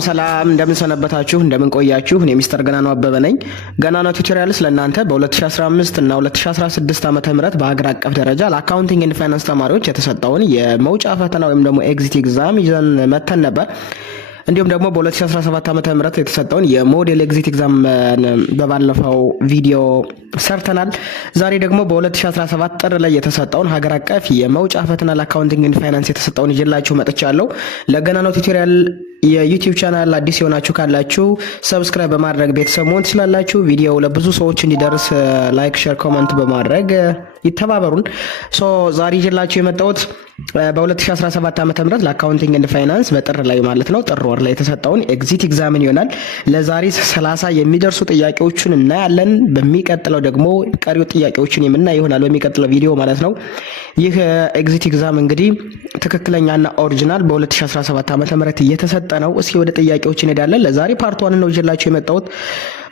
ሰላም እንደምን ሰነበታችሁ እንደምን ቆያችሁ? እኔ ሚስተር ገናናው አበበ ነኝ። ገናናው ቱቶሪያልስ ለእናንተ በ2015 እና 2016 ዓመተ ምህረት በሀገር አቀፍ ደረጃ ለአካውንቲንግ ኤንድ ፋይናንስ ተማሪዎች የተሰጠውን የመውጫ ፈተና ወይም ደግሞ ኤግዚት ኤግዛም ይዘን መተን ነበር። እንዲሁም ደግሞ በ2017 ዓመተ ምህረት የተሰጠውን የሞዴል ኤግዚት ኤግዛም በባለፈው ቪዲዮ ሰርተናል። ዛሬ ደግሞ በ2017 ጥር ላይ የተሰጠውን ሀገር አቀፍ የመውጫ ፈተና ለአካውንቲንግ ኤንድ ፋይናንስ የተሰጠውን ይዤላችሁ መጥቻለሁ። ለገናናው ቱቶሪያል የዩቲዩብ ቻናል አዲስ የሆናችሁ ካላችሁ ሰብስክራይብ በማድረግ ቤተሰብ መሆን ትችላላችሁ። ቪዲዮው ለብዙ ሰዎች እንዲደርስ ላይክ፣ ሼር፣ ኮሜንት በማድረግ ይተባበሩን። ዛሬ ይዤላችሁ የመጣሁት በ2017 ዓመተ ምህረት ለአካውንቲንግ ኤንድ ፋይናንስ በጥር ላይ ማለት ነው ጥር ወር ላይ የተሰጠውን ኤግዚት ኤግዛምን ይሆናል። ለዛሬ 30 የሚደርሱ ጥያቄዎችን እናያለን። በሚቀጥለው ደግሞ ቀሪው ጥያቄዎችን የምናይ ይሆናል በሚቀጥለው ቪዲዮ ማለት ነው። ይህ ኤግዚት ኤግዛም እንግዲህ ትክክለኛና ኦሪጂናል በ2017 ዓመተ ምህረት እየተሰጠ ነው። እስኪ ወደ ጥያቄዎች እንሄዳለን። ለዛሬ ፓርት 1 ነው ይዤላችሁ የመጣሁት።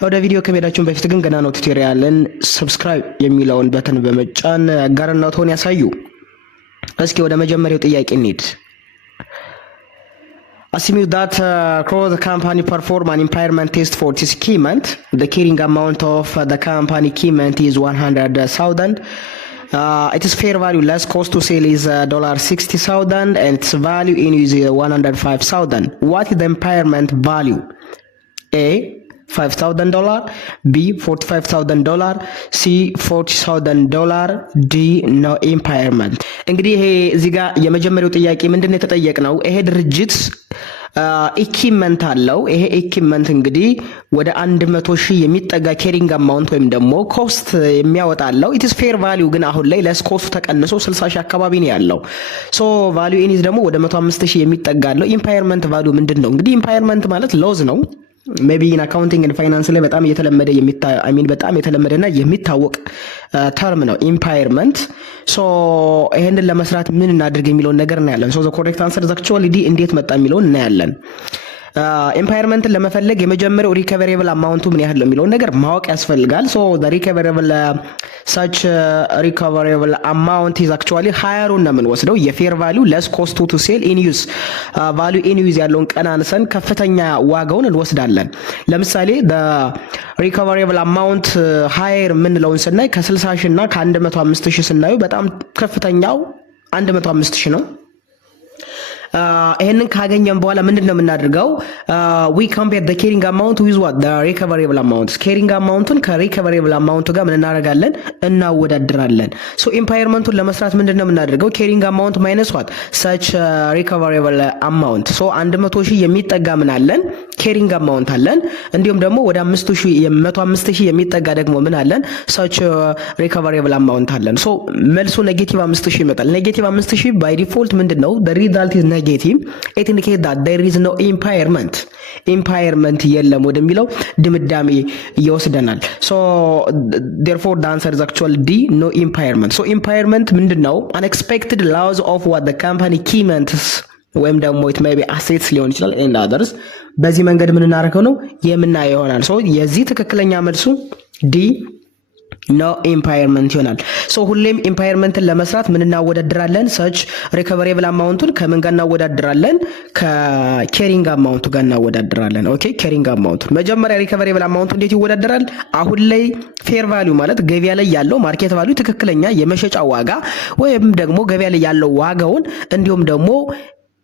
ወደ ቪዲዮ ከመሄዳችን በፊት ግን ገናናው ቱቶሪያልን ሰብስክራይብ የሚለውን በተን በመጫን አጋርነትዎን ያሳዩ። እስኪ ወደ መጀመሪያው ጥያቄ እንሂድ። Assuming that the company perform an impairment test for this keyment, the carrying amount of the company keyment is 100,000. Its fair value less cost to sell is $60,000 and its value in is 105,000. What is the impairment value? A, $5,000, B, $45,000, C, $40,000, D, no impairment. እንግዲህ ይሄ እዚህ ጋር የመጀመሪያው ጥያቄ ምንድነው የተጠየቅነው? ይሄ ድርጅት ኢኩዊፕመንት አለው። ይሄ ኢኩዊፕመንት እንግዲህ ወደ 100,000 የሚጠጋ ኬሪንግ አማውንት ወይም ደግሞ ኮስት የሚያወጣ አለው። ኢትስ ፌር ቫልዩ ግን አሁን ላይ ለስ ኮስቱ ተቀንሶ 60,000 አካባቢ ነው ያለው። ቫልዩ ኢኒዝ ደግሞ ወደ 105,000 የሚጠጋ አለው። ኢምፓየርመንት ቫልዩ ምንድነው? እንግዲህ ኢምፓየርመንት ማለት ሎዝ ነው። ሜቢ ኢን አካውንቲንግ ኤንድ ፋይናንስ ላይ በጣም የተለመደና የሚታወቅ ተርም ነው ኢምፓየርመንት። ይሄንን ለመስራት ምን እናድርግ የሚለውን ነገር እናያለን። ዘ ኮሬክት አንሰር ኢዝ አክቹዋሊ ዲ። እንዴት መጣ የሚለውን እናያለን። ኢምፓየርመንትን ለመፈለግ የመጀመሪያው ሪከቨሬብል አማውንቱ ምን ያህል ነው የሚለውን ነገር ማወቅ ያስፈልጋል። ሪከቨሬብል such recoverable amount is actually higher ነው የምንወስደው የፌር ቫልዩ less cost to sell in use value in use ያለውን ቀናንሰን ከፍተኛ ዋጋውን እንወስዳለን። ለምሳሌ the recoverable amount higher የምንለውን ስናይ ከ60,000 እና ከ105,000 ስናዩ በጣም ከፍተኛው 105,000 ነው። ይሄንን ካገኘን በኋላ ምንድነው የምናደርገው? we compare the carrying amount with what the recoverable amount. carrying amountን ከሪከቨሬብል አማውንቱ ጋር ምን እናደርጋለን? እናወዳድራለን። ኢምፓየርመንቱን ለመስራት ምንድነው የምናደርገው? carrying amount minus what such recoverable amount. 100,000 የሚጠጋ ምን አለን? carrying amount አለን። እንዲሁም ደግሞ ወደ 105,000 የሚጠጋ ደግሞ ምን አለን? such recoverable amount አለን። መልሱ ኔጌቲቭ 5,000 ይመጣል። ኔጌቲቭ 5,000 by default ምንድነው? the result is negative. It indicates that there is no impairment የለም ወደሚለው ድምዳሜ ይወስደናል። therefore the answer is actually D, no impairment. impairment ምንድነው? unexpected loss of what the company keyment ወይም ደግሞ it may be assets ሊሆን ይችላል and others። በዚህ መንገድ ምን እናደርገው ነው የምናየው ይሆናል። የዚህ ትክክለኛ መልሱ D, no impairment ይሆናል። ሁሌም ኢምፓየርመንትን ለመስራት ምን እናወዳድራለን? ሰች ሪከቨሬብል አማውንቱን ከምን ጋር እናወዳድራለን? ከኬሪንግ አማውንቱ ጋር እናወዳድራለን። ኦኬ ኬሪንግ አማውንቱን መጀመሪያ ሪከቨሬብል አማውንቱ እንዴት ይወዳደራል? አሁን ላይ ፌር ቫልዩ ማለት ገበያ ላይ ያለው ማርኬት ቫልዩ ትክክለኛ የመሸጫ ዋጋ ወይም ደግሞ ገበያ ላይ ያለው ዋጋውን እንዲሁም ደግሞ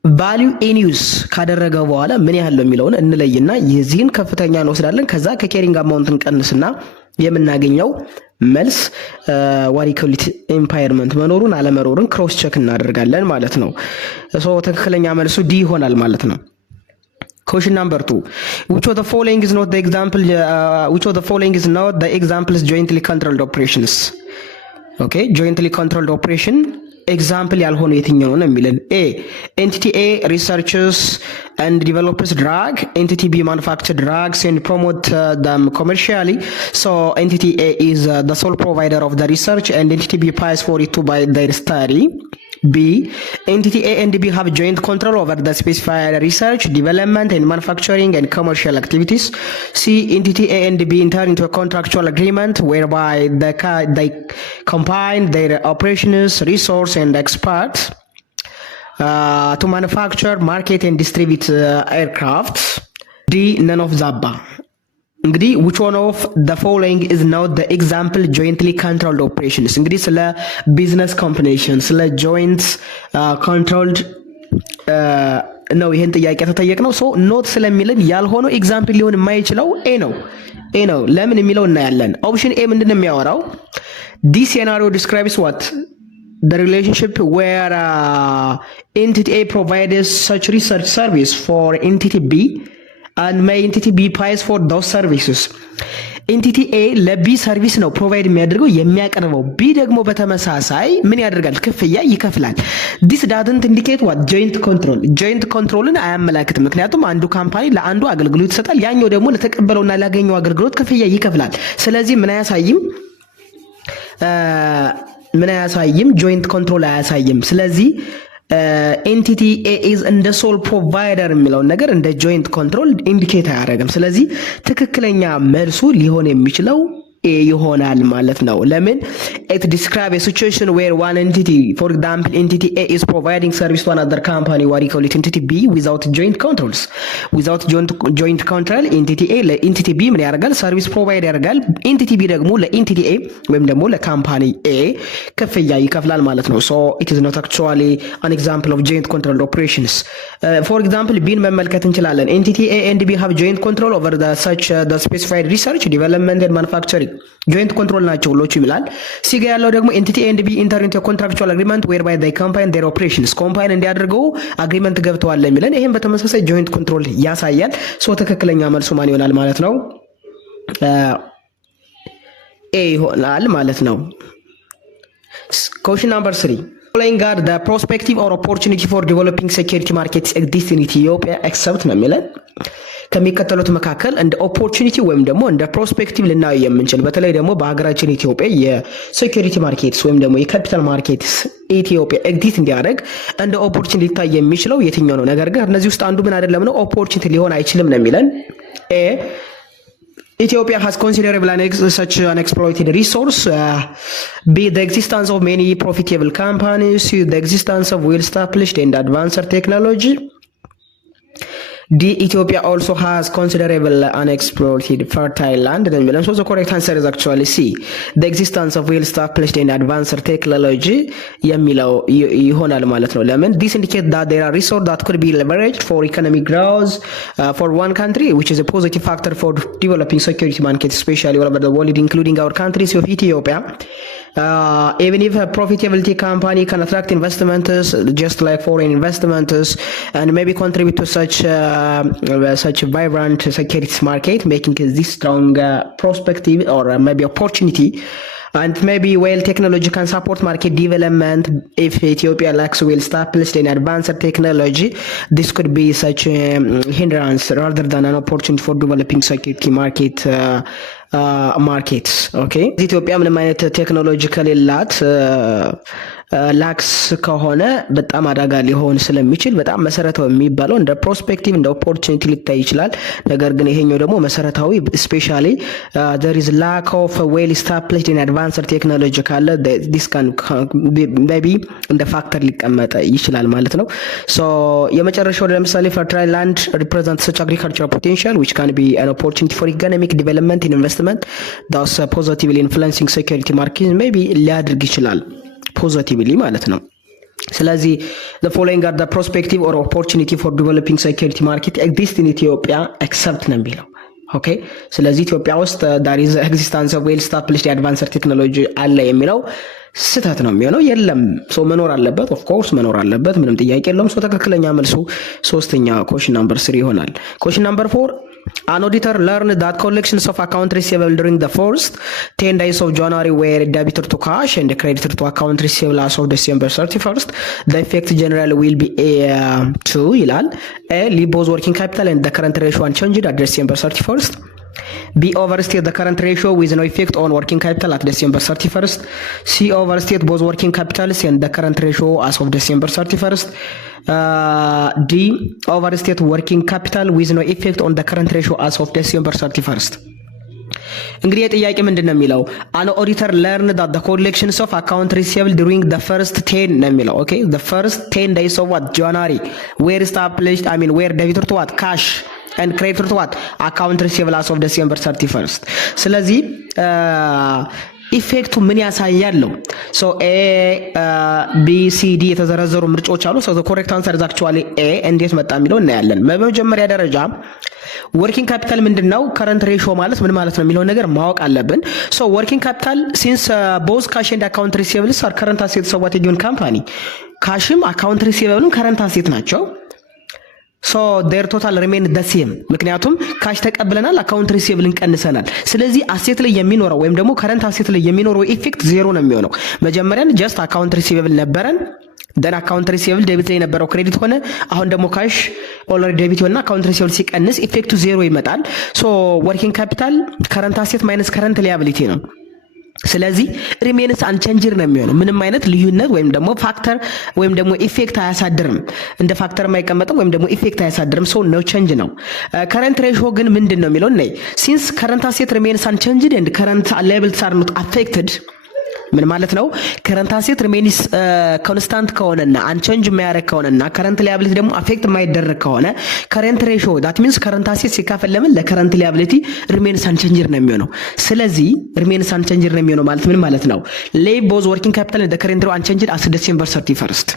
ቫልዩ ኢን ዩዝ ካደረገ በኋላ ምን ያህል ነው የሚለውን እንለይና የዚህን ከፍተኛ እንወስዳለን። ከዛ ከኬሪንግ አማውንትን ቀንስና የምናገኘው መልስ ዋሪኮሊቲ ኢምፓየርመንት መኖሩን አለመኖሩን ክሮስ ቼክ እናደርጋለን ማለት ነው። ትክክለኛ መልሱ ዲ ይሆናል ማለት ነው። Question number 2. Which of the following is not the examples jointly controlled operations? Okay, jointly controlled operation ኤግዛምፕል ያልሆነ የትኛው ነው የሚለን? ኤ ኤንቲቲ ኤ ሪሰርችስ and develops drug, entity B manufacture drugs and promote them commercially. Entity A is the sole provider of the research and entity B pays for it to buy their study. B, entity A and B have joint control over the specified research, development and manufacturing and commercial activities. C, entity A and B enter into a contractual agreement whereby they combine their operations, resource and experts to manufacture, market and distribute aircraft. ዲ none of the above እንግዲህ which one of the following is not the example jointly controlled operations እንግዲህ ስለ ቢዝነስ ኮምቢኔሽን ስለ joint controlled ነው ይሄን ጥያቄ ተጠየቅነው ሶ ኖት ስለሚልን ያልሆነው ኤግዛምፕል ሊሆን የማይችለው ኤ ነው ለምን የሚለው እናያለን ኦፕሽን ኤ ምንድነው የሚያወራው this scenario describes what the relationship where entity A provides such research service for entity B and may entity B pays for those services entity A ለቢ ሰርቪስ ነው ፕሮቫይድ የሚያደርገው የሚያቀርበው ቢ ደግሞ በተመሳሳይ ምን ያደርጋል ክፍያ ይከፍላል this doesn't indicate what joint controlን አያመላክትም ምክንያቱም አንዱ ካምፓኒ ለአንዱ አገልግሎት ይሰጣል ያኛው ደግሞ ለተቀበለውና ላገኘው አገልግሎት ክፍያ ይከፍላል ስለዚህ ምን አያሳይም joint control አያሳይም ስለዚህ entity A is the sole provider የሚለውን ነገር እንደ joint control indicate አያደርግም ስለዚህ ትክክለኛ መልሱ ሊሆን የሚችለው A ይሆናል ማለት ነው ለምን it describe a situation where one entity for example entity A is providing service to another company what you call it entity B without joint controls without joint control entity A ለentity B ምን ያደርጋል service provide ያደርጋል entity B ደግሞ ለentity A ወይም ደግሞ ለካምፓኒ A ክፍያ ይከፍላል ማለት ነው so it is not actually an example of joint control operations for example B መመልከት እንችላለን entity A and B have joint control over the specified research development and manufacturing joint control ናቸው ሁሎቹ ይላል ሲጋ ያለው ደግሞ entity A and B enter into a contractual agreement whereby they combine their operations combine እንዲያደርገው agreement ገብተዋል የሚለን ይሄን በተመሳሳይ joint control ያሳያል ሶ ትክክለኛ መልሱ ማን ይሆናል ማለት ነው A ይሆናል ማለት ነው question number 3 following are the prospective or opportunity for developing security markets exist in Ethiopia except ነው የሚለን ከሚከተሉት መካከል እንደ ኦፖርቹኒቲ ወይም ደግሞ እንደ ፕሮስፔክቲቭ ልናየው የምንችል በተለይ ደግሞ በሀገራችን ኢትዮጵያ የሴኩሪቲ ማርኬትስ ወይም ደግሞ የካፒታል ማርኬትስ ኢትዮጵያ ኤግዚስት እንዲያደርግ እንደ ኦፖርቹኒቲ ሊታይ የሚችለው የትኛው ነው ነገር ግን እነዚህ ውስጥ አንዱ ምን አይደለም ነው ኦፖርቹኒቲ ሊሆን አይችልም ነው የሚለን ኤ Ethiopia has considerable such an exploited resource B the existence of many profitable companies C the existence of well established and advanced technology D Ethiopia also has considerable unexploited fertile land so the correct answer is actually C the existence of well established and advanced technology የሚለው ይሆናል ማለት ነው ለምን this indicates that there are resources that could be leveraged for economic growth for one country which is a positive factor for developing security markets especially all over the world including our countries of Ethiopia even if a profitability company can attract investments just like foreign investments and maybe contribute to such a vibrant securities market making this strong prospective or maybe opportunity and maybe while technology can support market development if Ethiopia lacks well established and advanced technology this could be such a hindrance rather than an opportunity for developing security markets okay ኢትዮጵያ ምንም አይነት ቴክኖሎጂ ከሌላት ላክስ ከሆነ በጣም አዳጋ ሊሆን ስለሚችል በጣም መሰረታዊ የሚባለው እንደ ፕሮስፔክቲቭ እንደ ኦፖርቹኒቲ ሊታይ ይችላል ነገር ግን ይሄኛው ደግሞ መሰረታዊ especially there is lack of well established and advanced technology ካለ this can maybe እንደ ፋክተር ሊቀመጥ ይችላል ማለት ነው so የመጨረሻው ለምሳሌ fertile land represents such agricultural potential which can be an opportunity for economic development and investment thus positively influencing security markets maybe ሊያድርግ ይችላል positively ማለት ነው ስለዚህ the following are the prospective or opportunity for developing security market exist in Ethiopia except ነው የሚለው ኦኬ ስለዚህ ኢትዮጵያ ውስጥ there is existence of well established advanced technology አለ የሚለው ስህተት ነው የሚሆነው የለም ሶ መኖር አለበት of course መኖር አለበት ምንም ጥያቄ የለውም ሶ ትክክለኛ መልሱ ሶስተኛ question number 3 ይሆናል question number 4 an auditor learned that collections of account receivable during the first 10 days of January were debited to cash and credited to account receivable as of December 31st the effect generally will be to ይላል A leave both working capital and the current ratio unchanged at December 31st B overstate the current ratio with no effect on working capital at December 31st C overstate both working capitals and the current ratio as of December 31st D overstate working capital with no effect on the current ratio as of December 31st እንግዲህ ጥያቄ ምንድነው የሚለው an auditor learned that the collections of account receivable during the first 10 ነው የሚለው okay the first 10 days of what January were established were debited to what cash and creditor to what account receivable as of December 31st ስለዚህ ኢፌክቱ ምን ያሳያል ነው ሶ ኤ ቢ ሲ ዲ የተዘረዘሩ ምርጫዎች አሉ ሶ the correct answer is actually A እንዴት መጣ የሚለው እናያለን በመጀመሪያ ደረጃ working capital ምንድነው current ratio ማለት ምን ማለት ነው የሚለው ነገር ማወቅ አለብን so working capital since both cash and account receivables are current assets of what a given company ካሽም account receivable current asset ናቸው so their total remain the same ምክንያቱም ካሽ ተቀብለናል አካውንት ሪሲቨብል እንቀንሰናል ስለዚህ አሴት ላይ የሚኖረው ወይም ደግሞ ከረንት አሴት ላይ የሚኖረው ኢፌክት ዜሮ ነው የሚሆነው መጀመሪያ ጀስት አካውንት ሪሲቨብል ነበረን ደን አካውንት ሪሲቨብል ዴቢት ላይ ነበረው ክሬዲት ሆነ አሁን ደግሞ ካሽ ኦልሬዲ ዴቢት ሆነ አካውንት ሪሲቨብል ሲቀንስ ኢፌክቱ ዜሮ ይመጣል ሶ ወርኪንግ ካፒታል ከረንት አሴት ማይነስ ከረንት ሊያቢሊቲ ነው ስለዚህ ሪሜንስ አንቼንጅድ ነው የሚሆነው ምንም አይነት ልዩነት ወይም ደግሞ ፋክተር ወይም ደግሞ ኢፌክት አያሳድርም እንደ ፋክተር የማይቀመጥም ወይም ደግሞ ኢፌክት አያሳድርም ሶ ኖ ቼንጅ ነው ከረንት ሬሽዮ ግን ምንድነው የሚለው ነይ ሲንስ ከረንት አሴት ሪሜንስ አንቼንጅድ ኤንድ ከረንት ላያቢሊቲስ አር ኖት አፌክትድ ምን ማለት ነው ከረንት አሴት ሪሜንስ ኮንስታንት ከሆነና አንቼንጅ የማያደርግ ከሆነና ከረንት ላያቢሊቲ ደግሞ አፌክት የማይደረግ ከሆነ ከረንት ሬሽዮ that means ከረንት አሴት ሲካፈል ለምን ለከረንት ላያቢሊቲ ሪሜንስ አንቼንጅድ ነው የሚሆነው ስለዚህ ሪሜንስ አንቼንጅድ ነው የሚሆነው ማለት ምን ማለት ነው leave both working capital and the current ratio unchanged as December 31st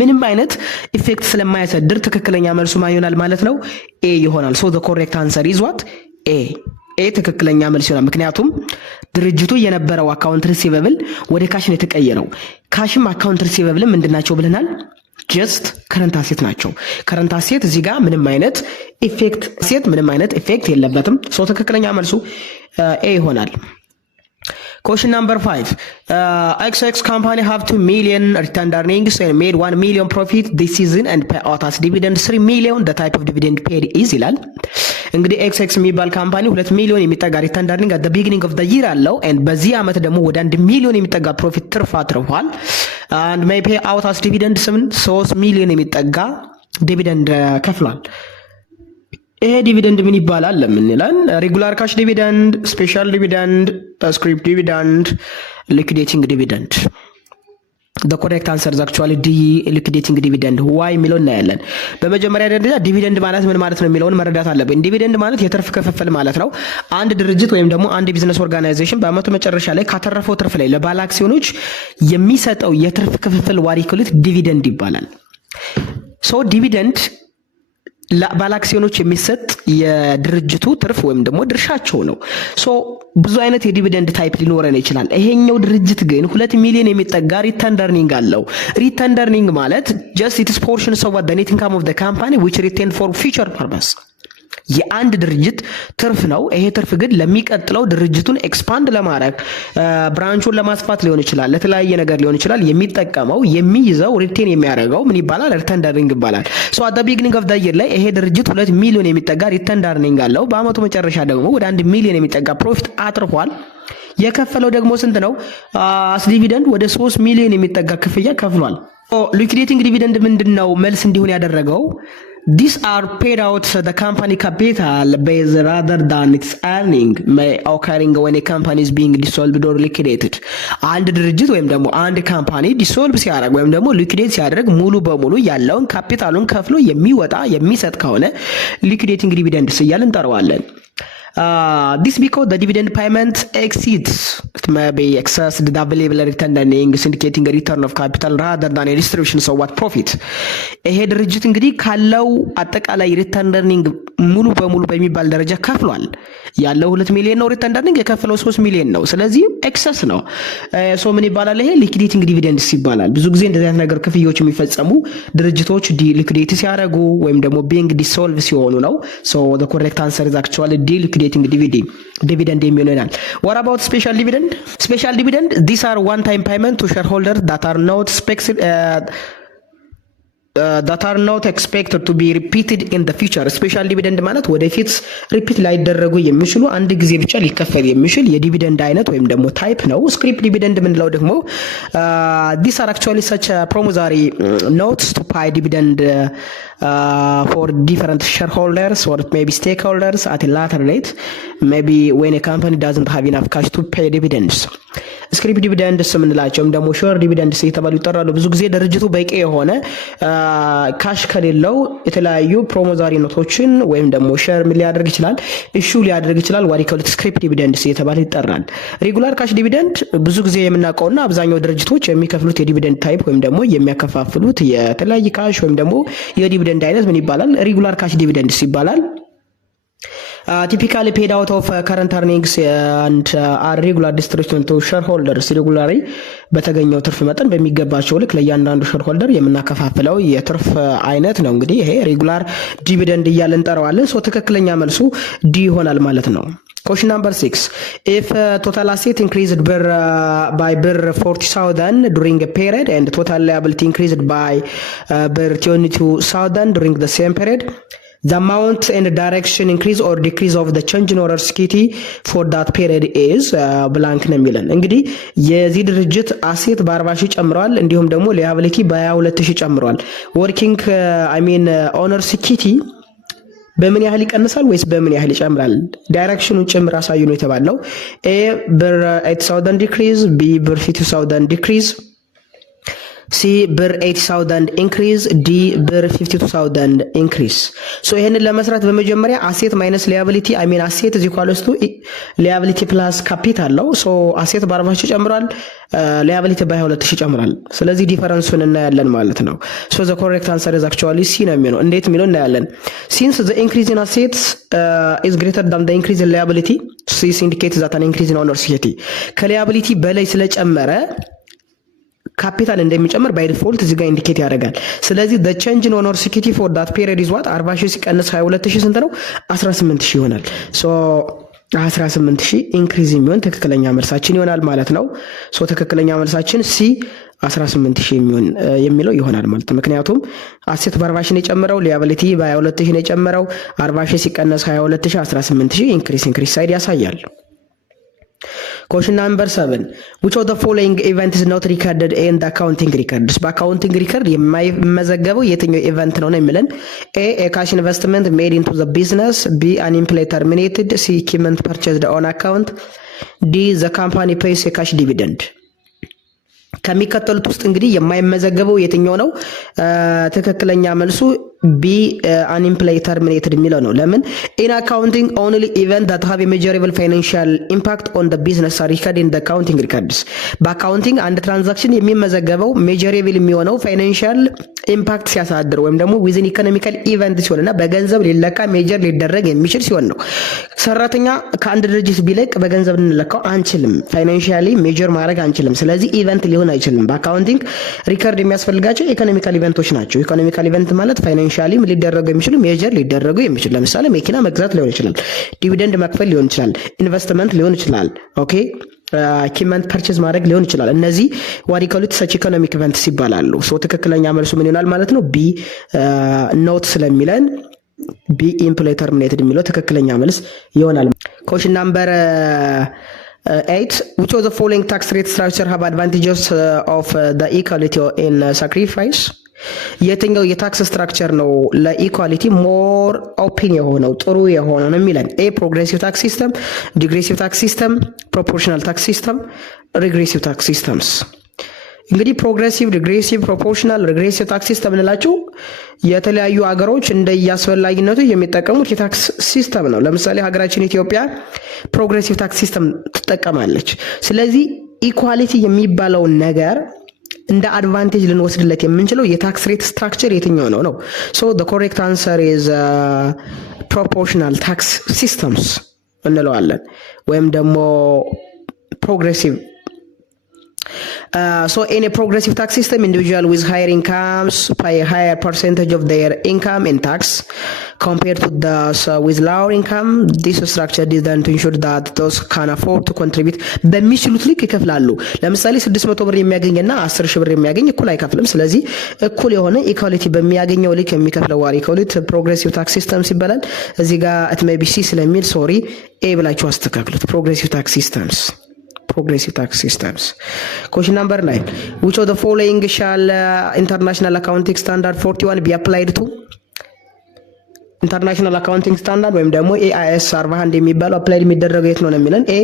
ምንም አይነት ኢፌክት ስለማያሳድር ትክክለኛ መልሱ ማን ይሆናል ማለት ነው A ይሆናል so the correct answer is what A ትክክለኛ መልስ ይሆናል ምክንያቱም ድርጅቱ የነበረው አካውንት ሪሲቨብል ወደ ካሽ ነው የተቀየረው ካሽም አካውንት ሪሲቨብል ምንድናቸው ብለናል ጀስት ከረንት አሴት ናቸው ከረንት አሴት እዚህ ጋር ምንም አይነት ኢፌክት የለበትም ሶ ትክክለኛ መልሱ A ይሆናል Question number 5. XX company have 2 million returned earnings and made 1 million profit this season and pay out as dividend 3 million. The type of dividend paid is ይላል እንግዲህ XX የሚባል ካምፓኒ 2 ሚሊዮን የሚጠጋ ሪተርንድ earning at the beginning of the year አለው and በዚህ ዓመት ደግሞ ወደ 1 ሚሊዮን የሚጠጋ ፕሮፊት ትርፍ አትርፏል and may pay out as dividend 3 ሚሊዮን የሚጠጋ ዲቪደንድ ከፍሏል ይሄ ዲቪደንድ ምን ይባላል ለምን ይላል ሬጉላር ካሽ ዲቪደንድ ስፔሻል ዲቪደንድ ስክሪፕት ዲቪደንድ ሊኩዊዴቲንግ ዲቪደንድ the correct answer is actually D liquidating dividend why የሚለው እናያለን በመጀመሪያ ደረጃ ዲቪደንድ ማለት ምን ማለት ነው የሚለውን መረዳት አለብን ዲቪደንድ ማለት የትርፍ ክፍፍል ማለት ነው አንድ ድርጅት ወይም ደግሞ አንድ ቢዝነስ ኦርጋናይዜሽን በአመቱ መጨረሻ ላይ ካተረፈው ትርፍ ላይ ለባለ አክሲዮኖች የሚሰጠው የትርፍ ክፍፍል ዋሪኩሌት ዲቪደንድ ይባላል ሶ ዲቪደንድ ለባለ አክሲዮኖች የሚሰጥ የድርጅቱ ትርፍ ወይም ደግሞ ድርሻቸው ነው ሶ ብዙ አይነት የዲቪደንድ ታይፕ ሊኖረን ይችላል ይሄኛው ድርጅት ግን 2 ሚሊዮን የሚጠጋ ሪተርንድ earning አለው ሪተርንድ earning ማለት just it is portions of the net income of the company which retained for future purpose የአንድ ድርጅት ትርፍ ነው ይሄ ትርፍ ግን ለሚቀጥለው ድርጅቱን ኤክስፓንድ ለማድረግ ብራንቹን ለማስፋት ሊሆን ይችላል ለተለያየ ነገር ሊሆን ይችላል የሚጠቀመው የሚይዘው ሪቴን የሚያደርገው ምን ይባላል ሪተርንድ earning ይባላል ሶ at the beginning of the year ላይ ይሄ ድርጅት 2 ሚሊዮን የሚጠጋ ሪተርንድ earning አለው በአመቱ መጨረሻ ደግሞ ወደ 1 ሚሊዮን የሚጠጋ ፕሮፊት አትርፏል የከፈለው ደግሞ ስንት ነው አስ ዲቪደንድ ወደ 3 ሚሊዮን የሚጠጋ ክፍያ ከፍሏል ሊኩዊዴቲንግ ዲቪደንድ ምንድነው መልስ እንዲሆን ያደረገው These are paid out the company capital base rather than its earning may occurring when a company is being dissolved or liquidated. አንድ ድርጅት ወይም ደግሞ አንድ ካምፓኒ ዲሶልቭ ሲያደርግ ወይም ደግሞ ሊኩዊዴት ሲያደርግ ሙሉ በሙሉ ያለውን ካፒታሉን ከፍሎ የሚወጣ የሚሰጥ ከሆነ liquidating dividends እያልን እንጠራዋለን this because the dividend payment exceeds it may be excess the available return earning indicating a return of capital rather than a distribution of what profit ይሄ ድርጅት እንግዲህ ካለው አጠቃላይ ሪተርን earning ሙሉ በሙሉ በሚባል ደረጃ ከፍሏል ያለው 2 ሚሊዮን ነው ሪተርን earning የከፈለው 3 ሚሊዮን ነው ስለዚህ ኤክሰስ ነው ሶ ምን ይባላል ይሄ liquidating dividends ይባላል ብዙ ጊዜ እንደዚህ አይነት ነገር ክፍያዎች የሚፈጸሙ ድርጅቶች ሊኩዊዴት ሲያደርጉ ወይም ደግሞ being dissolved ሲሆኑ ነው so the correct answer is actually D liquidating dividend የሚሆናል what about special dividend these are one time payment to shareholders that are not expected to be repeated in the future special dividend ማለት ወደፊት ሪፒት ላይደረጉ የሚችሉ አንድ ጊዜ ብቻ ሊከፈል የሚችል የዲቪደንድ አይነት ወይም ደግሞ ታይፕ ነው ስክሪፕት ዲቪደንድ ምንለው ደግሞ these are actually such promissory notes to pay dividend for different shareholders or maybe stakeholders at a later date maybe when a company doesn't have enough cash to pay dividends ስክሪፕ ዲቪደንድስ የምንላቸውም ደግሞ ሼር ዲቪደንድስ እየተባሉ ይጠራሉ። ብዙ ጊዜ ድርጅቱ በቂ የሆነ ካሽ ከሌለው የተለያዩ ፕሮሞዛሪ ኖቶችን ወይም ደግሞ ሼር ምን ሊያደርግ ይችላል ኢሹ ሊያደርግ ይችላል። ዋሪኮል ስክሪፕ ዲቪደንድስ እየተባለ ይጠራል። ሬጉላር ካሽ ዲቪደንድ ብዙ ጊዜ የምናውቀውና አብዛኛው ድርጅቶች የሚከፍሉት የዲቪደንድ ታይፕ ወይም ደግሞ የሚያከፋፍሉት የተለያየ ካሽ ወይም ደግሞ የዲቪደንድ አይነት ምን ይባላል? ሬጉላር ካሽ ዲቪደንድስ ይባላል። Typically paid out of current earnings and are regular distribution to shareholders. ሬጉላሪ በተገኘው ትርፍ መጠን በሚገባቸው ልክ ለእያንዳንዱ ሼርሆልደር የምናከፋፍለው የትርፍ አይነት ነው። እንግዲህ ይሄ ሬጉላር ዲቪደንድ እያልን እንጠራዋለን። ሶ ትክክለኛ መልሱ ዲ ይሆናል ማለት ነው። Question number 6. If total asset increased by 40,000 during a period and total liability increased by 22,000 during the same period, the amount and direction increase or decrease of the change in owner's equity for that period is blank ነው የሚለን። እንግዲህ የዚህ ድርጅት አሴት በ40 ሺህ ጨምሯል፣ እንዲሁም ደግሞ ሊያቢሊቲ በ22 ሺህ ጨምሯል። ወርኪንግ ኦነርስ ኢኩዊቲ በምን ያህል ይቀንሳል ወይስ በምን ያህል ይጨምራል? ዳይሬክሽኑን ጭምር አሳዩ ነው የተባለው። ኤ ብር 8000 ዲክሪዝ፣ ቢ ብር 50000 ዲክሪዝ፣ ሲ ብር 80,000 ኢንክሪዝ፣ ዲ ብር 52,000 ኢንክሪዝ። ሶ ይሄንን ለመስራት በመጀመሪያ አሴት ማይነስ ሊያቢሊቲ አሴት ኢዝ ኢኳልስ ቱ ሊያቢሊቲ ፕላስ ካፒታል ነው። ሶ አሴት በ40 ሺህ ጨምሯል፣ ሊያቢሊቲ በ22 ሺህ ጨምሯል። ስለዚህ ዲፈረንሱን እናያለን ማለት ነው። ሶ ዘ ኮሬክት አንሰር ኢዝ አክቹዋሊ ሲ ነው የሚሆነው። እንዴት የሚለው እናያለን። ሲንስ ዘ ኢንክሪዝ ኢን አሴትስ ኢዝ ግሬተር ዳን ዘ ኢንክሪዝ ኢን ሊያቢሊቲ ዚስ ኢንዲኬትስ ዛት አን ኢንክሪዝ ኢን ኦነርስ ኢኩዊቲ ከሊያቢሊቲ በላይ ስለጨመረ ካፒታል እንደሚጨምር ባይ ዲፎልት እዚህ ጋር ኢንዲኬት ያደርጋል። ስለዚህ the change in owner's equity for that period is what 40 ሺህ ሲቀንስ 22 ሺህ ስንት ነው? 18 ሺህ ይሆናል። ሶ 18 ሺህ ኢንክሪዝ የሚሆን ትክክለኛ መልሳችን ይሆናል ማለት ነው። ሶ ትክክለኛ መልሳችን ሲ 18 ሺህ የሚለው ይሆናል ማለት ነው። ምክንያቱም አሴት በ40 ሺህ ነው የጨመረው፣ ሊያቢሊቲ በ22 ሺህ ነው የጨመረው። 40 ሺህ ሲቀነስ 22 ሺህ 18 ሺህ ኢንክሪዝ ሳይድ ያሳያል። Question number 7. Which of the following event is not recorded in the accounting records? በአካውንቲንግ ሪከርድ የማይመዘገበው የትኛው ኢቨንት ነው የሚለን? A cash investment made into the business, B an employee terminated, C equipment purchased on account, D the company pays a cash dividend. ከሚከተሉት ውስጥ እንግዲህ የማይመዘገበው የትኛው ነው? ትክክለኛ መልሱ ቢ አንኢምፕሎይ ተርሚኔትድ የሚለው ነው። ለምን? ኢን አካውንቲንግ ኦንሊ ኢቨንት ዳት ሃቭ ሜጀረብል ፋይናንሻል ኢምፓክት ኦን ዘ ቢዝነስ አር ሪከርድ ኢን ዘ አካውንቲንግ ሪከርድስ። በአካውንቲንግ አንድ ትራንዛክሽን የሚመዘገበው ሜጀረብል የሚሆነው ፋይናንሻል ኢምፓክት ሲያሳድር ወይም ደግሞ ዊዝን ኢኮኖሚካል ኢቨንት ሲሆንና በገንዘብ ሊለካ ሜጀር ሊደረግ የሚችል ሲሆን ነው። ሰራተኛ ከአንድ ድርጅት ቢለቅ በገንዘብ ልንለካው አንችልም፣ ፋይናንሻሊ ሜጀር ማድረግ አንችልም። ስለዚህ ኢቨንት ሊሆን አይችልም። በአካውንቲንግ ሪከርድ የሚያስፈልጋቸው ኢኮኖሚካል ኢቨንቶች ናቸው። ኢኮኖሚካል ኢቨንት ማለት ፋይናንሻሊ ሊደረጉ የሚችሉ ሜጀር ሊደረጉ የሚችሉ ለምሳሌ መኪና መግዛት ሊሆን ይችላል፣ ዲቪደንድ መክፈል ሊሆን ይችላል፣ ኢንቨስትመንት ሊሆን ይችላል፣ ኦኬ ኢኩዊፕመንት ፐርቼዝ ማድረግ ሊሆን ይችላል። እነዚህ ዋሪኮሉት ሰች ኢኮኖሚክ ኢቨንትስ ይባላሉ። ሶ ትክክለኛ መልሱ ምን ይሆናል ማለት ነው? ቢ ኖት ስለሚለን ቢ ኢምፕሎይ ተርሚኔትድ የሚለው ትክክለኛ መልስ ይሆናል። ኮሽን ናምበር 8. Which of the following tax rate structure have advantages of the equality in sacrifice? የትኛው የታክስ ስትራክቸር ነው ለኢኳሊቲ ሞር ኦፕን የሆነው ጥሩ የሆነው ነው የሚለን? ኤ ፕሮግሬሲቭ ታክስ ሲስተም፣ ዲግሬሲቭ ታክስ ሲስተም፣ ፕሮፖርሽናል ታክስ ሲስተም፣ ሪግሬሲቭ ታክስ ሲስተምስ። እንግዲህ ፕሮግሬሲቭ፣ ዲግሬሲቭ፣ ፕሮፖርሽናል፣ ሪግሬሲቭ ታክስ ሲስተም እንላቸው የተለያዩ ሀገሮች እንደየአስፈላጊነቱ የሚጠቀሙት የታክስ ሲስተም ነው። ለምሳሌ ሀገራችን ኢትዮጵያ ፕሮግሬሲቭ ታክስ ሲስተም ትጠቀማለች። ስለዚህ ኢኳሊቲ የሚባለውን ነገር እንደ አድቫንቴጅ ልንወስድለት የምንችለው የታክስ ሬት ስትራክቸር የትኛው ነው ነው። ሶ the correct answer is proportional tax systems እንለዋለን ወይም ደግሞ progressive. So in a progressive tax system, individual with higher incomes pay a higher percentage of their income in tax compared to those with lower income. This structure is designed to ensure that those can afford to contribute በሚችሉት ልክ ይከፍላሉ። ለምሳሌ 600 ብር የሚያገኝና 10 ሺህ ብር የሚያገኝ እኩል አይከፍልም። ስለዚህ እኩል የሆነ ኢኳሊቲ በሚያገኘው ልክ የሚከፍለው ዋሪኮሊት ፕሮግሬሲቭ ታክስ ሲስተምስ ይባላል። እዚህ ጋር it may be C ስለሚል ሶሪ ኤ ብላችሁ አስተካክሉት። ፕሮግሬሲቭ ታክስ ሲስተምስ progressive tax systems. Question number 9. Which of the following shall international accounting standard 41 be applied to? ኢንተርናሽናል አካውንቲንግ ስታንዳርድ ወይም ደግሞ ኤአይኤስ 41 የሚባለው አፕላይድ የሚደረገው የት ነው የሚለን? ኤ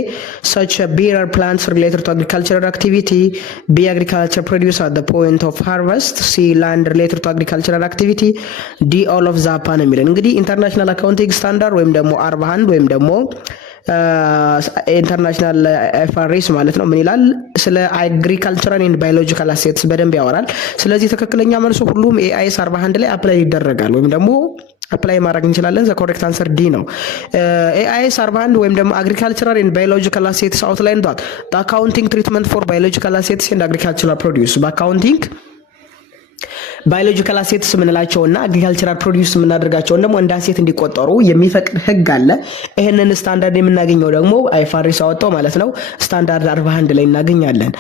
such bearer plants related to agricultural activity, B agriculture produce at the point of harvest, C land related to agricultural activity, D all of the above ነው የሚለን። እንግዲህ ኢንተርናሽናል አካውንቲንግ ስታንዳርድ ወይም ደግሞ 41 ወይም ደግሞ ኢንተርናሽናል ኤፍአርኤስ ማለት ነው ምን ይላል? ስለ አግሪካልቸራል ኤንድ ባዮሎጂካል አሴትስ በደንብ ያወራል። ስለዚህ ትክክለኛ መልሱ ሁሉም ኤአይኤስ 41 ላይ አፕላይ ይደረጋል ወይም ደግሞ አፕላይ ማድረግ እንችላለን። ዘ ኮሬክት አንሰር ዲ ነው። ኤአይኤስ 41 ወይም ደግሞ አግሪካልቸራል ኤንድ ባዮሎጂካል አሴትስ አውትላይን ዳት ዘ አካውንቲንግ ትሪትመንት ፎር ባዮሎጂካል አሴትስ ኤንድ አግሪካልቸራል ፕሮዲዩስ በአካውንቲንግ ባዮሎጂካል አሴትስ የምንላቸውና አግሪካልቸራል ፕሮዲዩስ የምናደርጋቸውን ደግሞ እንደ አሴት እንዲቆጠሩ የሚፈቅድ ህግ አለ። ይህንን ስታንዳርድ የምናገኘው ደግሞ አይፋሪስ አወጣው ማለት ነው። ስታንዳርድ 41 ላይ እናገኛለን።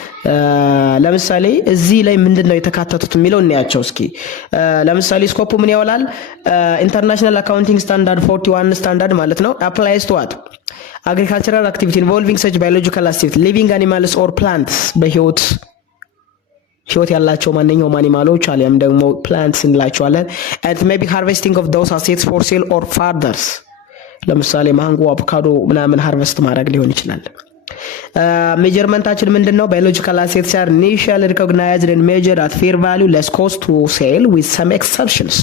ለምሳሌ እዚህ ላይ ምንድነው የተካተቱት የሚለው እናያቸው እስኪ። ለምሳሌ ስኮፑ ምን ያወላል? ኢንተርናሽናል አካውንቲንግ ስታንዳርድ 41 ስታንዳርድ ማለት ነው አፕላይስ ቱ ዋት agricultural activity involving such biological activity living animals or plants በህይወት ያላቸው ማንኛውም አኒማሎች አሊያም ደግሞ ፕላንትስ እንላቸዋለን። and maybe harvesting of those assets for sale or furthers ለምሳሌ ማንጎ፣ አቮካዶ ምናምን ሃርቨስት ማድረግ ሊሆን ይችላል። ሜጀርመንታችን ምንድነው? biological assets are initially recognized and measured at fair value less cost to sale with some exceptions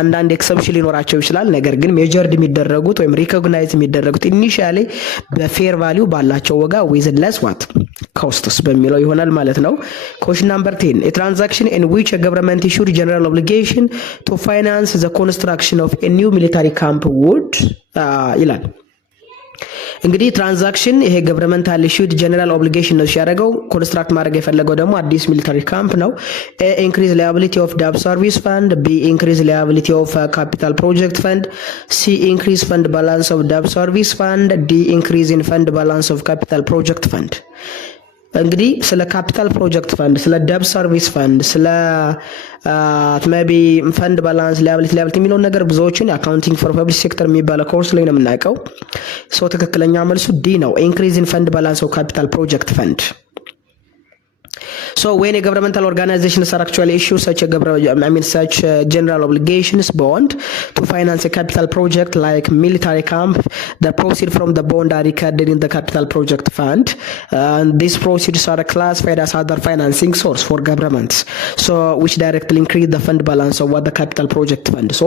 አንዳንድ ኤክሰፕሽን ሊኖራቸው ይችላል። ነገር ግን ሜጀርድ የሚደረጉት ወይም ሪኮግናይዝ የሚደረጉት ኢኒሺያሊ በፌር ቫልዩ ባላቸው ዋጋ with less what costs በሚለው ይሆናል ማለት ነው። question number 10 a transaction in which a government issued general obligation to finance the construction of a new military camp would ይላል። እንግዲህ ትራንዛክሽን ይሄ ገቨርንመንታል ኢሹድ ጀነራል ኦብሊጌሽን ነው ሲያደርገው ኮንስትራክት ማድረግ የፈለገው ደግሞ አዲስ ሚሊታሪ ካምፕ ነው። ኤ ኢንክሪዝ ላያቢሊቲ ኦፍ ዳብ ሰርቪስ ፈንድ፣ ቢ ኢንክሪዝ ላያቢሊቲ ኦፍ ካፒታል ፕሮጀክት ፈንድ፣ ሲ ኢንክሪዝ ፈንድ ባላንስ ኦፍ ዳብ ሰርቪስ ፈንድ፣ ዲ ኢንክሪዝ ኢን ፈንድ ባላንስ ኦፍ ካፒታል ፕሮጀክት ፈንድ። እንግዲህ ስለ ካፒታል ፕሮጀክት ፈንድ፣ ስለ ደብ ሰርቪስ ፈንድ፣ ስለ ሜቢ ፈንድ ባላንስ ላያቢሊቲ የሚለውን ነገር ብዙዎችን አካውንቲንግ ፎር ፐብሊክ ሴክተር የሚባለው ኮርስ ላይ ነው የምናውቀው። ሶ ትክክለኛ መልሱ ዲ ነው። ኢንክሪዝ ኢን ፈንድ ባላንስ ኦፍ ካፒታል ፕሮጀክት ፈንድ። So when a governmental organizations are actually issue such general obligations bond to finance a capital project like military camp, the proceeds from the bond are recorded in the capital project fund. These proceeds are classified as other financing source for governments, so which directly increase the fund balance of what the capital project fund. So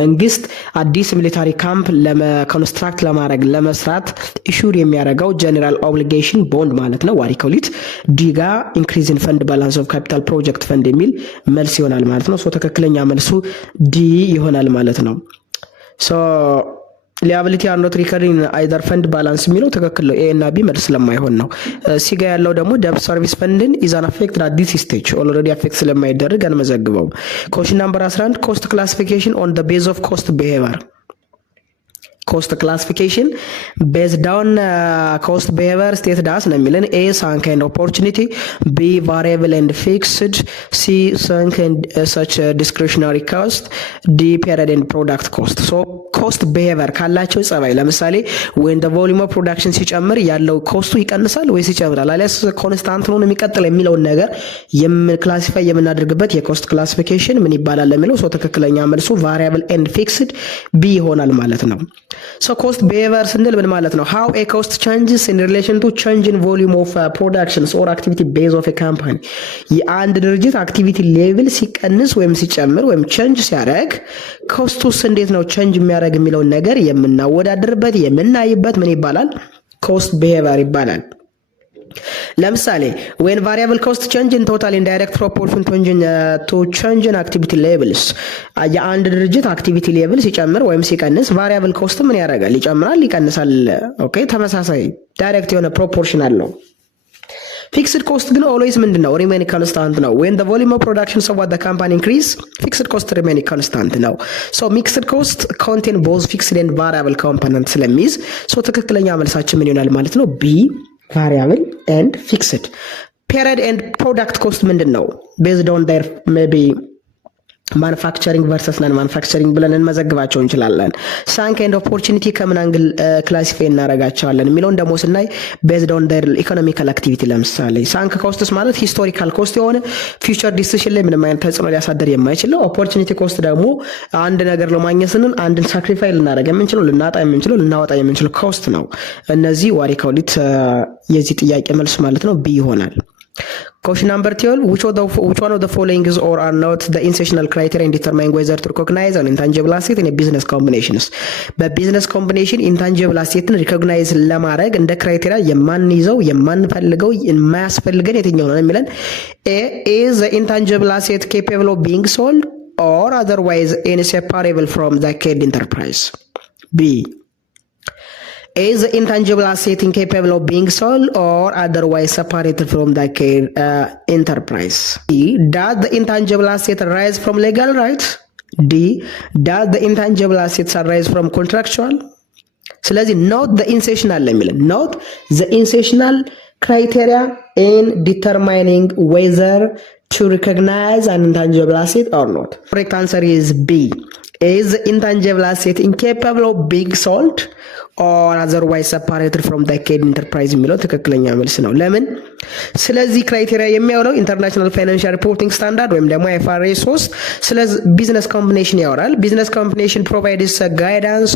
መንግስት አዲስ ሚሊታሪ ካምፕ ለኮንስትራክት ለማድረግ ለመስራት ኢሹር የሚያደርገው ጀነራል ኦብሊጌሽን ቦንድ ማለት ነው። ዋሪ ኮሊት ዲጋ ኢንክሪዝ ኢን ፈንድ ባላንስ ኦፍ ካፒታል ፕሮጀክት ፈንድ የሚል መልስ ይሆናል ማለት ነው። ሶ ትክክለኛ መልሱ ዲ ይሆናል ማለት ነው። ሶ ሊያቢሊቲ አር ኖት ሪከሪንግ አይዘር ፈንድ ባላንስ የሚለው ትክክል ነው። ኤ እና ቢ መልስ ስለማይሆን ነው። ሲጋ ያለው ደግሞ ደብ ሰርቪስ ፈንድን ኢዝ አን አፌክት አት ዲስ ስቴጅ ኦልሬዲ አፌክት ስለማይደረግ አንመዘግበውም። ኮሽን ናምበር 11 ኮስት ክላሲፊኬሽን ኦን ዘ ቤዝ ኦፍ ኮስት ቢሄቪየር cost classification based on cost behavior stated as ነው የሚለን A sunk and opportunity, B variable and fixed, C sunk and such discretionary cost, D period and product cost. so cost behavior ካላቸው ጸባይ ለምሳሌ when the volume of production ሲጨምር ያለው ኮስቱ ይቀንሳል ወይስ ይጨምራል አለስ ኮንስታንት ነው የሚቀጥል የሚለውን ነገር ክላሲፋይ የምናደርግበት የኮስት ክላሲፊኬሽን ምን ይባላል ለሚለው ሶ ትክክለኛ መልሱ variable and fixed B ይሆናል ማለት ነው። so cost behavior ስንል ምን ማለት ነው? how a cost changes in relation to change in volume of productions or activity base of a company የአንድ ድርጅት አክቲቪቲ ሌቭል ሲቀንስ ወይም ሲጨምር ወይም ቼንጅ ሲያደርግ ኮስቱስ እንዴት ነው ቼንጅ የሚያደርግ የሚለውን ነገር የምናወዳድርበት የምናይበት ምን ይባላል? cost behavior ይባላል። ለምሳሌ when variable cost change in total in direct proportion to change in activity levels የአንድ ድርጅት አክቲቪቲ ሌቭል ሲጨምር ወይም ሲቀንስ variable cost ምን ያደርጋል? ይጨምራል፣ ይቀንሳል። ኦኬ ተመሳሳይ ዳይሬክት የሆነ ፕሮፖርሽናል ነው። ፊክስድ ኮስት ግን ኦልዌይስ ምንድነው? ሪሜን ኮንስታንት ነው። when the volume of production of what the company increase fixed cost remain constant ነው። so mixed cost contain both fixed and variable components ስለሚይዝ so ትክክለኛ መልሳችን ምን ይሆናል ማለት ነው? B variable and fixed. period and product cost ምንድነው? based on their maybe ማኑፋክቸሪንግ ቨርሰስ ናን ማኑፋክቸሪንግ ብለን እንመዘግባቸው እንችላለን። ሳንክ ኤንድ ኦፖርቹኒቲ ከምን አንግል ክላሲፋይ እናደርጋቸዋለን የሚለውን ደግሞ ስናይ ቤዝድ ኦን ዴር ኢኮኖሚካል አክቲቪቲ ለምሳሌ ሳንክ ኮስትስ ማለት ሂስቶሪካል ኮስት የሆነ ፊውቸር ዲሲሽን ላይ ምንም አይነት ተጽዕኖ ሊያሳደር የማይችለው። ኦፖርቹኒቲ ኮስት ደግሞ አንድ ነገር ለማግኘት ስንል አንድን ሳክሪፋይ ልናደርግ የምንችለው ልናጣ የምንችለው ልናወጣ የምንችለው ኮስት ነው። እነዚህ ዋሪካውሊት የዚህ ጥያቄ መልስ ማለት ነው ቢ ይሆናል። Question number 12. Which one of the following is or are not the essential criteria in determining whether to recognize an intangible asset in a business combinations? በቢዝነስ ኮምቢኔሽን ኢንታንጂብል አሴትን ሪኮግናይዝ ለማድረግ እንደ ክራይቴሪያ የማንይዘው የማንፈልገው የማያስፈልገን የትኛው ነው የሚለን A is the intangible asset capable of being sold or otherwise inseparable from the acquired enterprise. B is the intangible asset incapable of being sold or otherwise separated from the enterprise. D. Does the intangible asset arise from legal rights? D. Does the intangible assets arise from contractual? ስለዚህ not the essential ለሚለን not the essential criteria in determining whether to recognize an intangible asset or not. Correct answer is B. Is the intangible asset incapable of being sold or otherwise separated from the acquired enterprise የሚለው ትክክለኛ መልስ ነው። ለምን? ስለዚህ ክራይቴሪያ የሚያወራው ኢንተርናሽናል ፋይናንሻል ሪፖርቲንግ ስታንዳርድ ወይም ደግሞ IFRS 3 ስለዚህ ቢዝነስ ኮምቢኔሽን ያወራል። ቢዝነስ ኮምቢኔሽን ፕሮቫይድስ ጋይዳንስ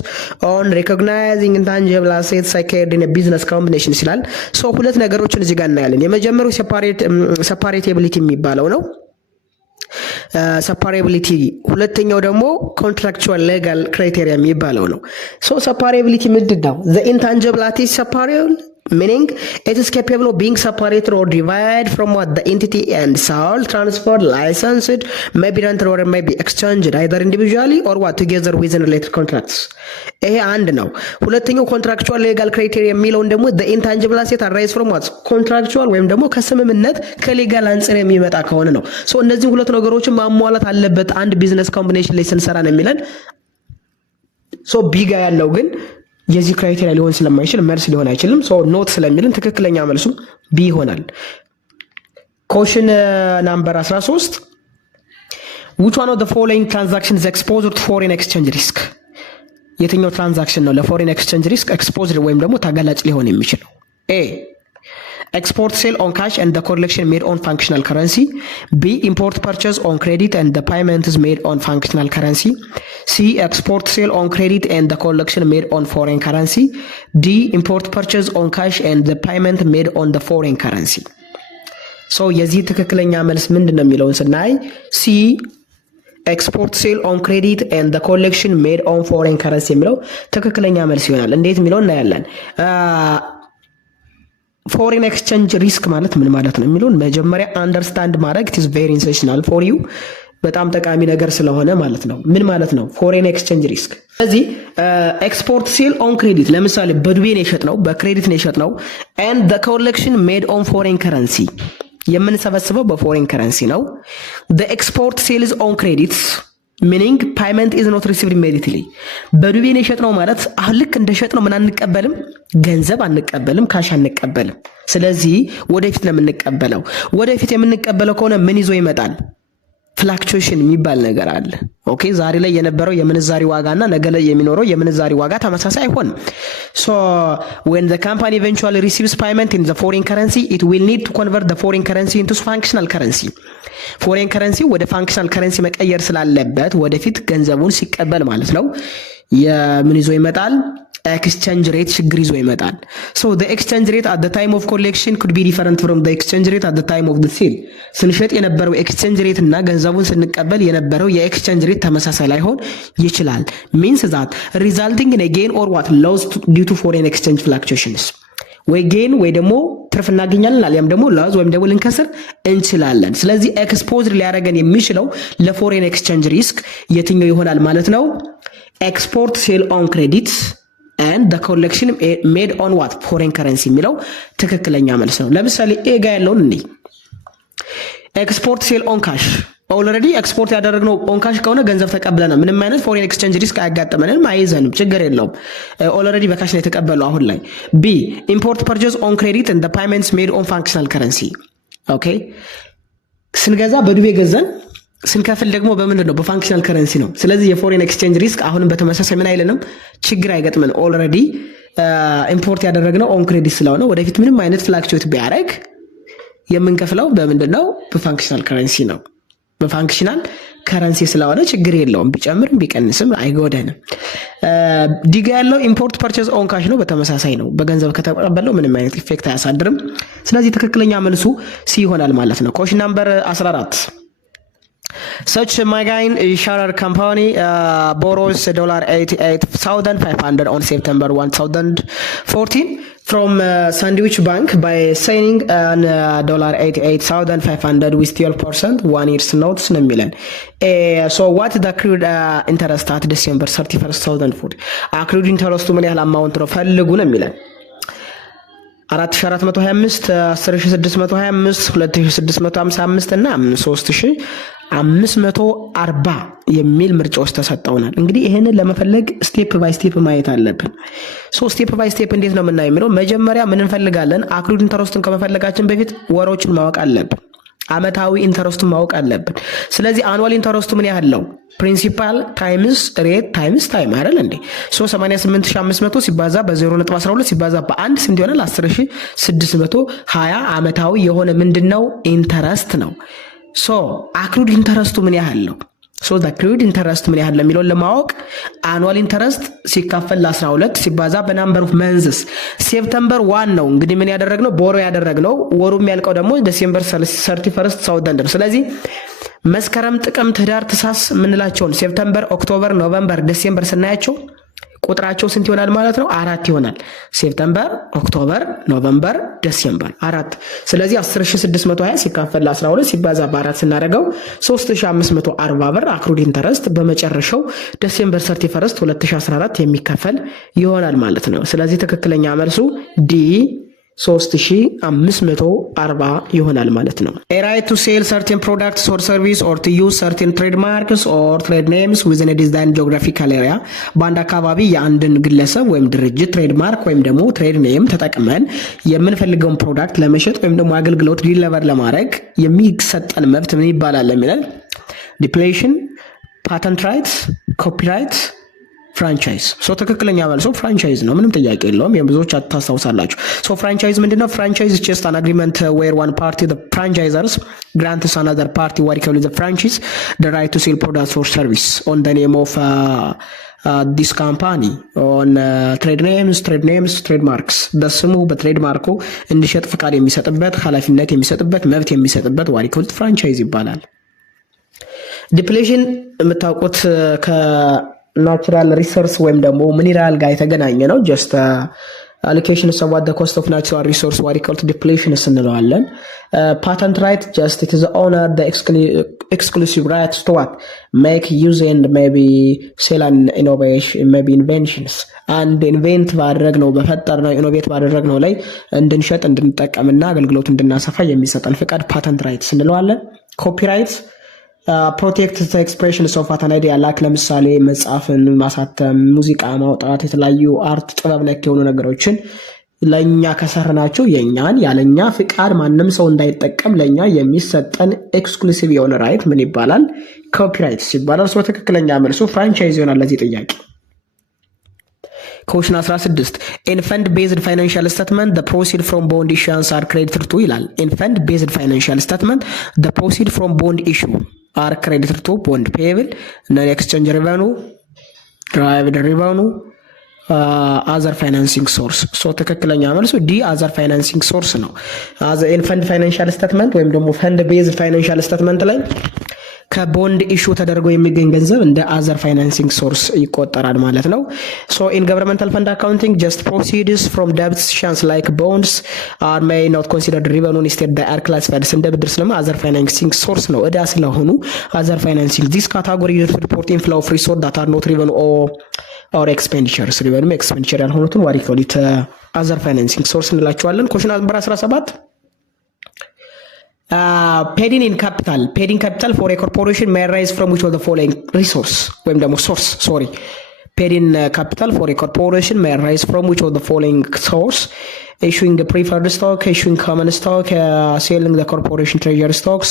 ኦን ሪኮግናይዚንግ ኢንታንጂብል አሴትስ acquired in a business combination ይላል። ሶ ሁለት ነገሮችን እዚህ ጋር እናያለን። የመጀመሪያው ሰፓሬቴቢሊቲ የሚባለው ነው ሰፓሬቢሊቲ ሁለተኛው ደግሞ ኮንትራክቹዋል ሌጋል ክራይቴሪያ የሚባለው ነው። ሶ ሰፓሬቢሊቲ ምንድን ነው? the intangible asset separable meaning it is capable of being separated or divided from what the entity and sold, transferred, licensed, may be rented or may be exchanged either individually or what together within related contracts. ይሄ አንድ ነው። ሁለተኛው ኮንትራክቹዋል ሌጋል ክራይቴሪያ የሚለውን ደግሞ the intangible asset arise from what ኮንትራክቹዋል ወይም ደግሞ ከስምምነት ከሌጋል አንፃር የሚመጣ ከሆነ ነው። ሶ እነዚህ ሁለት ነገሮችን ማሟላት አለበት አንድ ቢዝነስ ኮምቢኔሽን ላይ ስንሰራ ነው የሚለን። ሶ ቢጋ ያለው ግን የዚህ ክራይቴሪያ ሊሆን ስለማይችል መልስ ሊሆን አይችልም። ሶ ኖት ስለሚልን ትክክለኛ መልሱ ቢ ይሆናል። ኮሽን ናምበር 13 which one of the following transactions is exposed to foreign exchange risk? የትኛው ትራንዛክሽን ነው ለፎሬን ኤክስቼንጅ ሪስክ ኤክስፖዝድ ወይም ደግሞ ተጋላጭ ሊሆን የሚችለው? ኤ export sale on cash and the collection made on functional currency. B import purchase on credit and the payment is made on functional currency. C export sale on credit and the collection made on foreign currency. D import purchase on cash and the payment made on the foreign currency. So የዚህ ትክክለኛ መልስ ምንድነው የሚለውን ስናይ C export sale on credit and the collection made on foreign currency የሚለው ትክክለኛ መልስ ይሆናል። እንዴት የሚለው እናያለን። ፎሬን ኤክስቼንጅ ሪስክ ማለት ምን ማለት ነው የሚለውን መጀመሪያ አንደርስታንድ ማድረግ ኢት ኢዝ ቬሪ ኢሴንሻል ፎር ዩ በጣም ጠቃሚ ነገር ስለሆነ ማለት ነው። ምን ማለት ነው ፎሬን ኤክስቼንጅ ሪስክ? ስለዚህ ኤክስፖርት ሴል ኦን ክሬዲት ለምሳሌ በዱቤ ነው የሸጥነው በክሬዲት ነው የሸጥነው and the collection made on foreign currency የምንሰበስበው በፎሬን ከረንሲ ነው። the export sale is on credits meaning payment is not received immediately በዱቤ ነው የሸጥነው ማለት አሁን ልክ እንደሸጥነው ምን አንቀበልም ገንዘብ አንቀበልም ካሽ አንቀበልም። ስለዚህ ወደፊት ለምንቀበለው ወደፊት የምንቀበለው ከሆነ ምን ይዞ ይመጣል ፍላክቹዌሽን የሚባል ነገር አለ። ኦኬ ዛሬ ላይ የነበረው የምንዛሪ ዋጋና ነገ ላይ የሚኖረው የምንዛሪ ዋጋ ተመሳሳይ አይሆንም። so when the company eventually receives payment in the foreign currency it will need to convert the foreign currency into functional currency ፎሬን ከረንሲ ወደ ፋንክሽናል ከረንሲ መቀየር ስላለበት ወደፊት ገንዘቡን ሲቀበል ማለት ነው የምን ይዞ ይመጣል ኤክስቼንጅ ሬት ችግር ይዞ ይመጣል። so the exchange rate at the time of collection could be different from the exchange rate at the time of the sale ስንሸጥ የነበረው ኤክስቼንጅ ሬት እና ገንዘቡን ስንቀበል የነበረው የኤክስቼንጅ ሬት ተመሳሳይ ላይሆን ይችላል። means that resulting in a gain or what loss due to foreign exchange fluctuations ወይ ጌን ወይ ደግሞ ትርፍ እናገኛለን አሊያም ደግሞ ላዝ ወይም ደግሞ ልንከስር እንችላለን። ስለዚህ ኤክስፖዝድ ሊያደርገን የሚችለው ለፎሬን ኤክስቼንጅ ሪስክ የትኛው ይሆናል ማለት ነው? ኤክስፖርት ሴል ኦን ክሬዲት and the collection made on what foreign currency የሚለው ትክክለኛ መልስ ነው። ለምሳሌ ኤ ጋር ያለውን እንይ ኤክስፖርት ሴል ኦን ካሽ ኦልሬዲ ኤክስፖርት ያደረግነው ኦን ካሽ ከሆነ ገንዘብ ተቀብለናል ምንም አይነት ፎሬን ኤክስቼንጅ ሪስክ አያጋጥመንም አይዘንም ችግር የለውም ኦልሬዲ በካሽ ነው የተቀበለው አሁን ላይ። ቢ ኢምፖርት ፐርቼዝ ኦን ክሬዲት and the payments made on functional currency ኦኬ ስንገዛ በዱቤ ገዛን ስንከፍል ደግሞ በምንድን ነው? በፋንክሽናል ከረንሲ ነው። ስለዚህ የፎሬን ኤክስቼንጅ ሪስክ አሁንም በተመሳሳይ ምን አይለንም፣ ችግር አይገጥምን። ኦልሬዲ ኢምፖርት ያደረግነው ኦን ክሬዲት ስለሆነ ወደፊት ምንም አይነት ፍላክቹዌት ቢያደርግ የምንከፍለው በምንድን ነው? በፋንክሽናል ከረንሲ ነው። በፋንክሽናል ከረንሲ ስለሆነ ችግር የለውም። ቢጨምርም ቢቀንስም አይጎደንም። ዲጋ ያለው ኢምፖርት ፐርቼዝ ኦን ካሽ ነው። በተመሳሳይ ነው። በገንዘብ ከተቀበለው ምንም አይነት ኢፌክት አያሳድርም። ስለዚህ ትክክለኛ መልሱ ሲ ይሆናል ማለት ነው። ኮሽን ናምበር 14 Such Magain Insurance Company borrows $88,500 on September 2014 from Sandwich Bank by signing an $88,500 with 12% 1 year's notes ነው የሚለን። So what the accrued interest at December 31st 2014 accrued interest ምን ያህል አማውንት ነው ፈልጉ ነው የሚለን። 4425 10625 2655 እና 3540 የሚል ምርጫዎች ተሰጠውናል። እንግዲህ ይሄንን ለመፈለግ ስቴፕ ባይ ስቴፕ ማየት አለብን። ስቴፕ ባይ ስቴፕ እንዴት ነው የምናየው የሚለው መጀመሪያ ምን እንፈልጋለን? አክሩድ ኢንተረስቱን ከመፈለጋችን በፊት ወሮችን ማወቅ አለብን። አመታዊ ኢንተረስቱን ማወቅ አለብን። ስለዚህ አኑዋል ኢንተረስቱ ምን ያህል ነው? ፕሪንሲፓል ታይምስ ሬት ታይምስ ታይም አይደል እንዴ? 88500 ሲባዛ በ0.12 ሲባዛ በ1 ስንት ይሆናል? 10620 አመታዊ የሆነ ምንድነው? ኢንተረስት ነው። አክሩድ ኢንተረስቱ ምን ያህል ነው? አክሩድ ኢንተረስት ምን ያህል ለሚለው ለማወቅ አኑዋል ኢንተረስት ሲካፈል ለ12 ሲባዛ በናምበር ኦፍ መንዝስ ሴፕተምበር 1 ነው እንግዲህ ምን ያደረግነው? ቦሮ ያደረግነው። ወሩ የሚያልቀው ደግሞ ዲሴምበር 31 ሳውዘንድ ነው። ስለዚህ መስከረም፣ ጥቅምት፣ ህዳር፣ ታህሳስ የምንላቸውን ሴፕተምበር፣ ኦክቶበር፣ ኖቨምበር፣ ዲሴምበር ስናያቸው ቁጥራቸው ስንት ይሆናል ማለት ነው? 4 ይሆናል። ሴፕተምበር፣ ኦክቶበር፣ ኖቨምበር፣ ዲሴምበር 4። ስለዚህ 10620 ሲካፈል ለ12 ሲባዛ በ4 ስናደርገው 3540 ብር አክሩድ ኢንተረስት በመጨረሻው ዲሴምበር 31 2014 የሚከፈል ይሆናል ማለት ነው። ስለዚህ ትክክለኛ መልሱ ዲ 3540 ይሆናል ማለት ነው። A right to sell certain products or service or to use certain trademarks or trade names within a designed geographical area በአንድ አካባቢ የአንድን ግለሰብ ወይም ድርጅት ትሬድማርክ ወይም ደግሞ ትሬድ ኔም ተጠቅመን የምንፈልገውን ፕሮዳክት ለመሸጥ ወይም ደግሞ አገልግሎት ዲሊቨር ለማድረግ የሚሰጠን መብት ምን ይባላል የሚለን ዲፕሌሽን፣ ፓተንት ራይትስ፣ ኮፒራይት፣ ፍራንቻይዝ። ትክክለኛ መልሶ ፍራንቻይዝ ነው። ምንም ጥያቄ የለውም። የብዙዎች ታስታውሳላችሁ። ፍራንቻይዝ ምንድነው? ፍራንቻይዝ is just an agreement where one party, the franchisors, grants another party what called the franchise the right to sell products or service on the name of this company on trade names, trademarks በስሙ በትሬድማርኩ እንዲሸጥ ፍቃድ የሚሰጥበት ኃላፊነት የሚሰጥበት መብት የሚሰጥበት what called ፍራንቻይዝ ይባላል። ዲፕሌሽን የምታውቁት ናቹራል ሪሶርስ ወይም ደግሞ ሚኒራል ጋር የተገናኘ ነው። ጀስት allocation of what the cost of natural resource what called depletion እንለዋለን። patent right just it is the owner the exclusive right to what make use and maybe sell an innovation maybe inventions and invent ባደረግነው በፈጠርነው ኢኖቬት ባደረግነው ላይ እንድንሸጥ እንድንጠቀምና አገልግሎት እንድናሰፋ የሚሰጠን ፍቃድ patent rights እንለዋለን። copyright ፕሮቴክት ኤክስፕሬሽንስ ኦፍ አን አይዲያ ላክ ለምሳሌ መጽሐፍን ማሳተም፣ ሙዚቃ ማውጣት፣ የተለያዩ አርት ጥበብ ነክ የሆኑ ነገሮችን ለኛ ከሰርናቸው የኛን ያለኛ ፍቃድ ማንም ሰው እንዳይጠቀም ለኛ የሚሰጠን ኤክስክሉሲቭ የሆነ ራይት ምን ይባላል? ኮፒራይትስ ይባላል። ትክክለኛ መልሱ ፍራንቻይዝ ይሆናል ለዚህ ጥያቄ። ኮሽን 16 in fund based financial statement the proceed from bond issuance are credited to ይላል። in fund based financial statement the proceed from bond issue are credited to bond payable non exchange revenue derived revenue other financing source ትክክለኛ መልሱ ዲ other financing source ነው። in fund financial statement ወይም ደግሞ fund based financial statement ላይ ከቦንድ ኢሹ ተደርጎ የሚገኝ ገንዘብ እንደ አዘር ፋይናንሲንግ ሶርስ ይቆጠራል ማለት ነው። in governmental fund accounting just proceeds from debts issuance like bonds are may not considered revenue instead they are classified as እንደ ብድር ስለማ አዘር ፋይናንሲንግ ሶርስ ነው። እዳ ስለሆኑ አዘር ፋይናንሲንግ this category report inflow of resource that are not revenue or expenditures revenue expenditure ያልሆኑትን what you call it other financing source እንላቸዋለን። ኮሽን ነምበር 17 paid in capital for a corporation may arise from which of the following resource ወይም ደግሞ source paid in capital for a corporation may arise from which of the following source issuing the preferred stock, issuing common stock, selling the corporation treasury stocks,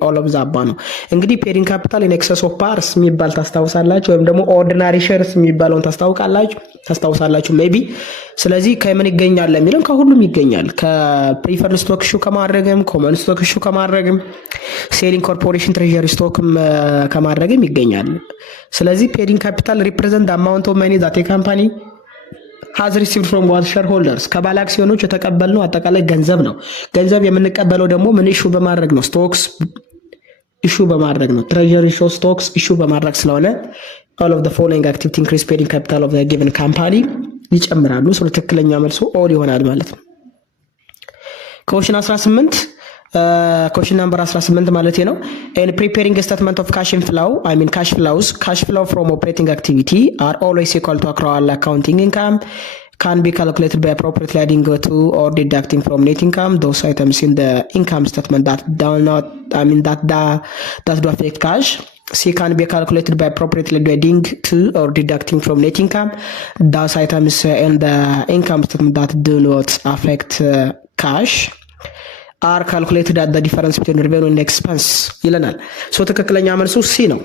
all of that ነው። እንግዲህ ፔሪንግ ካፒታል in excess of pars የሚባል ታስታውሳላችሁ፣ ወይም ደግሞ ኦርዲናሪ ሼርስ የሚባለውን ታስታውሳላችሁ ሜቢ። ስለዚህ ከምን ይገኛል ለሚለው ከሁሉም ይገኛል። ከፕሪፈርድ ስቶክ ኢሹ ከማድረግም፣ ኮመን ስቶክ ኢሹ ከማድረግም፣ ሴሊንግ ኮርፖሬሽን ትሬዠሪ ስቶክም ከማድረግም ይገኛል። ስለዚህ ፔሪንግ ካፒታል ሪፕሬዘንት the amount of money that a company has received from what shareholders ከባለ አክሲዮኖች የተቀበልነው አጠቃላይ ገንዘብ ነው። ገንዘብ የምንቀበለው ደግሞ ምን ኢሹ በማድረግ ነው? ስቶክስ ኢሹ በማድረግ ነው። ትሬዠሪ ስቶክስ ኢሹ በማድረግ ስለሆነ all of the following activity increase paid capital of the given company ይጨምራሉ። ስለ ትክክለኛ መልሱ ኦል ይሆናል ማለት ነው። ኮሽን 18 question number 18 ማለት ነው። in preparing a statement of cash flow from operating activity are always equal to accrual accounting income, can be calculated by appropriately adding to or deducting from net income those items in the income statement that do affect cash. C can be calculated by appropriately adding to or deducting from net income those items in the income statement that do not affect cash are calculated at the difference between revenue and expense ይለናል። ሶ ትክክለኛ መልሱ ሲ ነው።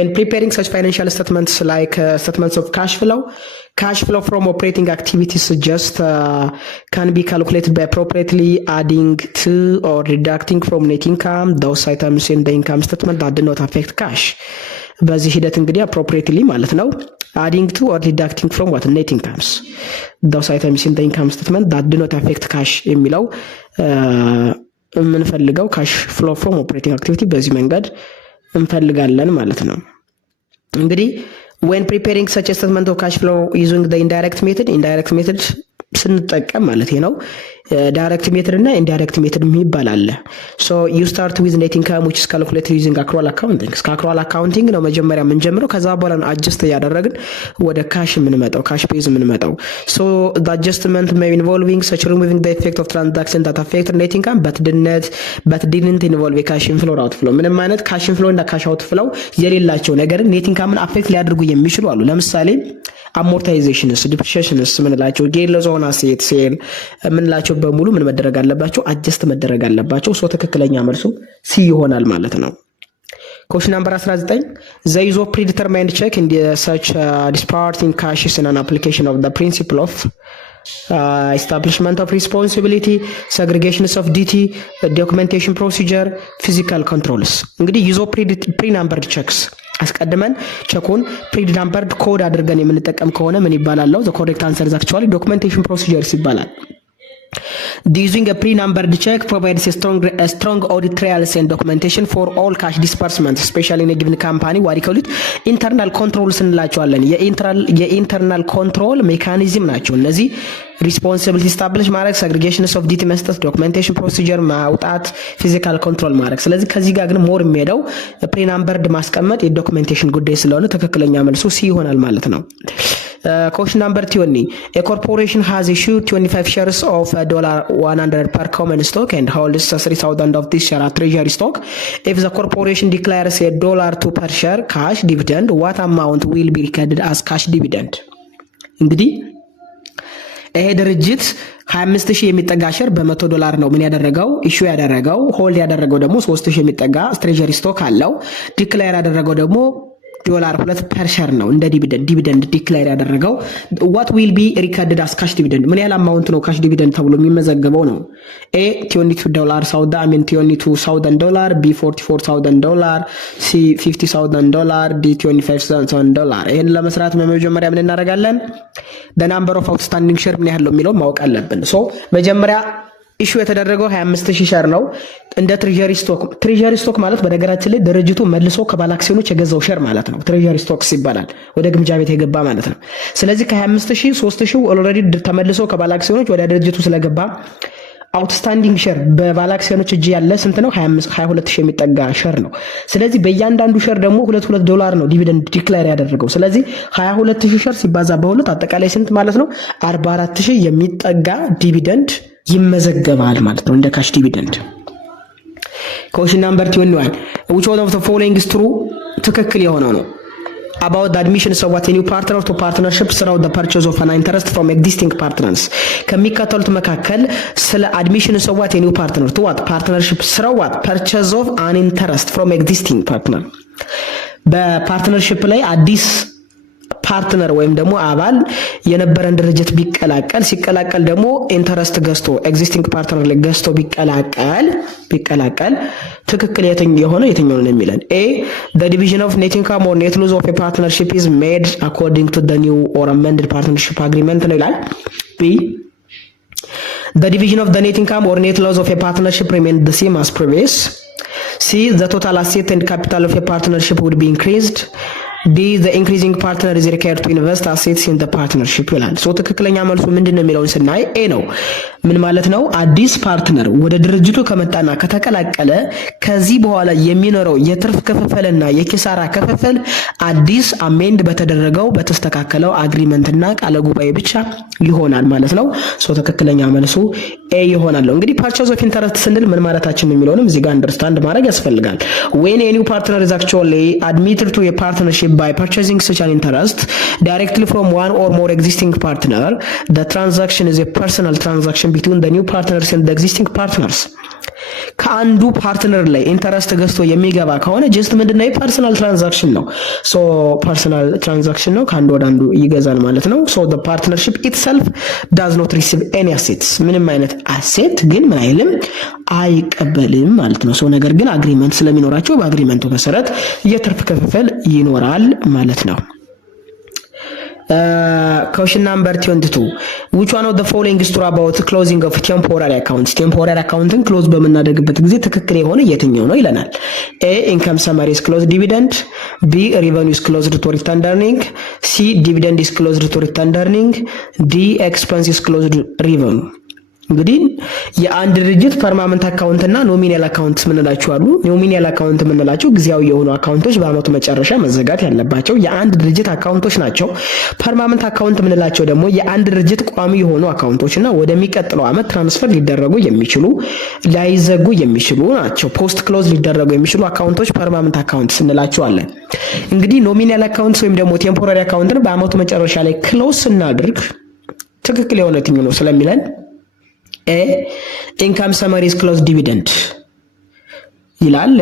in preparing such financial statements like statements of cash flow from operating activities just can be calculated by appropriately adding to or deducting from net income those items in the income statement that do not affect cash. በዚህ ሂደት እንግዲህ appropriately ማለት ነው adding to or deducting from what net incomes those items in the income statement that do not affect cash የሚለው የምንፈልገው cash flow from operating activity በዚህ መንገድ እንፈልጋለን ማለት ነው። እንግዲህ when preparing such a statement of cash flow using the indirect method ስንጠቀም ማለት ነው ዳይሬክት ሜተድ እና ኢንዳይሬክት ሜተድ የሚባል አለ። so you start with net income which is calculated using accrual accounting accrual accounting ነው መጀመሪያ የምንጀምረው። ከዛ በኋላ ነው አጀስት ያደረግን ወደ ካሽ የምንመጣው ካሽ ፔዝ የምንመጣው። so the adjustment may involving such removing the effect of transaction that affect net income but didn't involve a cash inflow or outflow ምንም አይነት cash inflow እና cash outflow የሌላቸው ነገር net income አፌክት ሊያደርጉ የሚችሉ አሉ። ለምሳሌ አሞርታይዜሽንስ ዲፕሪሺየሽንስ ምንላቸው ጌሎዝ ኦን አሴት ሴል ምንላቸው በሙሉ ምን መደረግ አለባቸው? አጀስት መደረግ አለባቸው። ሶ ትክክለኛ መልሱ ሲ ይሆናል ማለት ነው። question number 19 the use of predetermined check in such disparting cash is an application of the principle of establishment of responsibility, segregations of duty, documentation procedure, physical controls. እንግዲህ use of pre-numbered checks አስቀድመን ቸኩን pre-numbered ኮድ አድርገን የምንጠቀም ከሆነ ምን ይባላል? the correct answer is actually documentation procedures ይባላል። Using a pre-numbered check provides a strong audit trails and documentation for all cash disbursements, especially in a given company. What you call it? Internal controls እንላቸዋለን። የኢንተርናል ኮንትሮል ሜካኒዝም ናቸው እነዚህ። ሪስፖንሲቢሊቲ ስታብሊሽ ማድረግ፣ segregations of duty መስጠት፣ documentation procedure ማውጣት፣ physical control ማድረግ። ስለዚህ ከዚህ ጋር ግን ሞር የሚሄደው pre-numbered ማስቀመጥ የዶክመንቴሽን ጉዳይ ስለሆነ ትክክለኛ መልሱ ሲ ይሆናል ማለት ነው። question number 20 a corporation has issued 25 shares of $100 per common stock and holds 3,000 of this share at treasury stock. If the corporation declares a $2 per share cash dividend, what amount will be recorded as cash dividend? እንግዲህ ይሄ ድርጅት 25000 የሚጠጋ ሼር በ$100 ነው ምን ያደረገው ኢሹ ያደረገው። ሆልድ ያደረገው ደግሞ 3000 የሚጠጋ ትሬዠሪ ስቶክ አለው። ዲክሌር ያደረገው ደግሞ $2 per share ነው እንደ ዲቪደንድ ዲክሌር ያደረገው። what will be recorded as cash dividend ምን ያህል አማውንት ነው ካሽ ዲቪደንድ ተብሎ የሚመዘገበው ነው። a $22 ሳውዲ $22,000 b $44,000 c $50,000 d $25,000። ይሄን ለመስራት በመጀመሪያ ምን እናደርጋለን? the number of outstanding share ምን ያህል ነው የሚለው ማወቅ አለብን። ሶ መጀመሪያ ኢሹ የተደረገው 25000 ሼር ነው እንደ ትሬዠሪ ስቶክ ማለት በነገራችን ላይ ድርጅቱ መልሶ ከባለ አክሲዮኖች የገዛው ሼር ማለት ነው። ትሬዠሪ ስቶክስ ይባላል ወደ ግምጃ ቤት የገባ ማለት ነው። ስለዚህ ከ25000 3000 ኦልሬዲ ተመልሶ ከባለ አክሲዮኖች ወደ ድርጅቱ ስለገባ አውትስታንዲንግ ሼር በባለ አክሲዮኖች እጅ ያለ ስንት ነው? 22000 የሚጠጋ ሼር ነው። ስለዚህ በእያንዳንዱ ሼር ደግሞ $2 ነው ዲቪደንድ ዲክሌር ያደረገው። ስለዚህ 22000 ሼር ሲባዛ በሁለት አጠቃላይ ስንት ማለት ነው? 44000 የሚጠጋ ዲቪደንድ ይመዘገባል ማለት ነው እንደ ካሽ ዲቪደንድ። question number 21 which one of the following is true ትክክል የሆነው ነው about the admissions of what a new partner to partnership through the purchase of an interest from existing partners ከሚከተሉት መካከል ስለ admissions of what a new partner to what partnership through what purchase of an interest from existing partner በፓርትነርሺፕ ላይ አዲስ ፓርትነር ወይም ደግሞ አባል የነበረን ድርጅት ሲቀላቀል ደግሞ ኢንተረስት ገዝቶ ኤግዚስቲንግ ፓርትነር ላይ ገዝቶ ቢቀላቀል ትክክል የትኛው ነው የሚለን a the division of net income or net loss of a partnership is made according to the new or amended partnership agreement ነው ይላል b the division of the net income or net loss of a partnership remained the same as previous c the total asset and capital of a partnership would be increased D the increasing partner is required to invest assets in the partnership ይላል ሶ ትክክለኛ መልሱ ምንድነው የሚለውን ስናይ ኤ ነው ምን ማለት ነው አዲስ ፓርትነር ወደ ድርጅቱ ከመጣና ከተቀላቀለ ከዚህ በኋላ የሚኖረው የትርፍ ክፍፍልና የኪሳራ ክፍፍል አዲስ አሜንድ በተደረገው በተስተካከለው አግሪመንትና ቃለ ጉባኤ ብቻ ይሆናል ማለት ነው ሶ ትክክለኛ መልሱ ኤ ይሆናል እንግዲህ purchase of interest ስንል ምን ማለታችን ነው የሚለውንም እዚህ ጋር አንደርስታንድ ማድረግ ያስፈልጋል when a new partner is actually admitted to a partnership by purchasing such an interest directly from one or more existing partner the transaction is a personal transaction between the new partners and the existing partners ከአንዱ ፓርትነር ላይ ኢንተረስት ገዝቶ የሚገባ ከሆነ ጀስት ምንድነው ፐርሰናል ትራንዛክሽን ነው ሶ ፐርሰናል ትራንዛክሽን ነው ከአንዱ ወደ አንዱ ይገዛል ማለት ነው ሶ the partnership itself does not receive any assets ምንም አይነት አሴት ግን ምን አይልም አይቀበልም ማለት ነው ሶ ነገር ግን አግሪመንት ስለሚኖራቸው በአግሪመንቱ መሰረት የትርፍ ክፍፍል ይኖራል ማለት ነው question number 22 which one of the following is true about closing of temporary accounting close በመናደርግበት ጊዜ ትክክል የሆነ የትኛው ነው ይለናል a income summary is closed dividend b revenue is closed to return earning c dividend is closed to return earning d expense is closed revenue እንግዲህ የአንድ ድርጅት ፐርማነንት አካውንት እና ኖሚናል አካውንት ምንላቸው አሉ ኖሚናል አካውንት ምንላቸው ግዚያዊ የሆኑ አካውንቶች በአመቱ መጨረሻ መዘጋት ያለባቸው የአንድ ድርጅት አካውንቶች ናቸው ፐርማነንት አካውንት ምንላቸው ደግሞ የአንድ ድርጅት ቋሚ የሆኑ አካውንቶችና ወደሚቀጥለው አመት ትራንስፈር ሊደረጉ የሚችሉ ላይዘጉ የሚችሉ ናቸው ፖስት ክሎዝ ሊደረጉ የሚችሉ አካውንቶች ፐርማነንት አካውንት ስንላቸው አለ እንግዲህ ኖሚናል አካውንት ወይም ደግሞ ቴምፖራሪ አካውንትን በአመቱ መጨረሻ ላይ ክሎዝ ስናደርግ ትክክል የሆነ የትኛው ነው ስለሚለን A income summary is closed dividend ይላል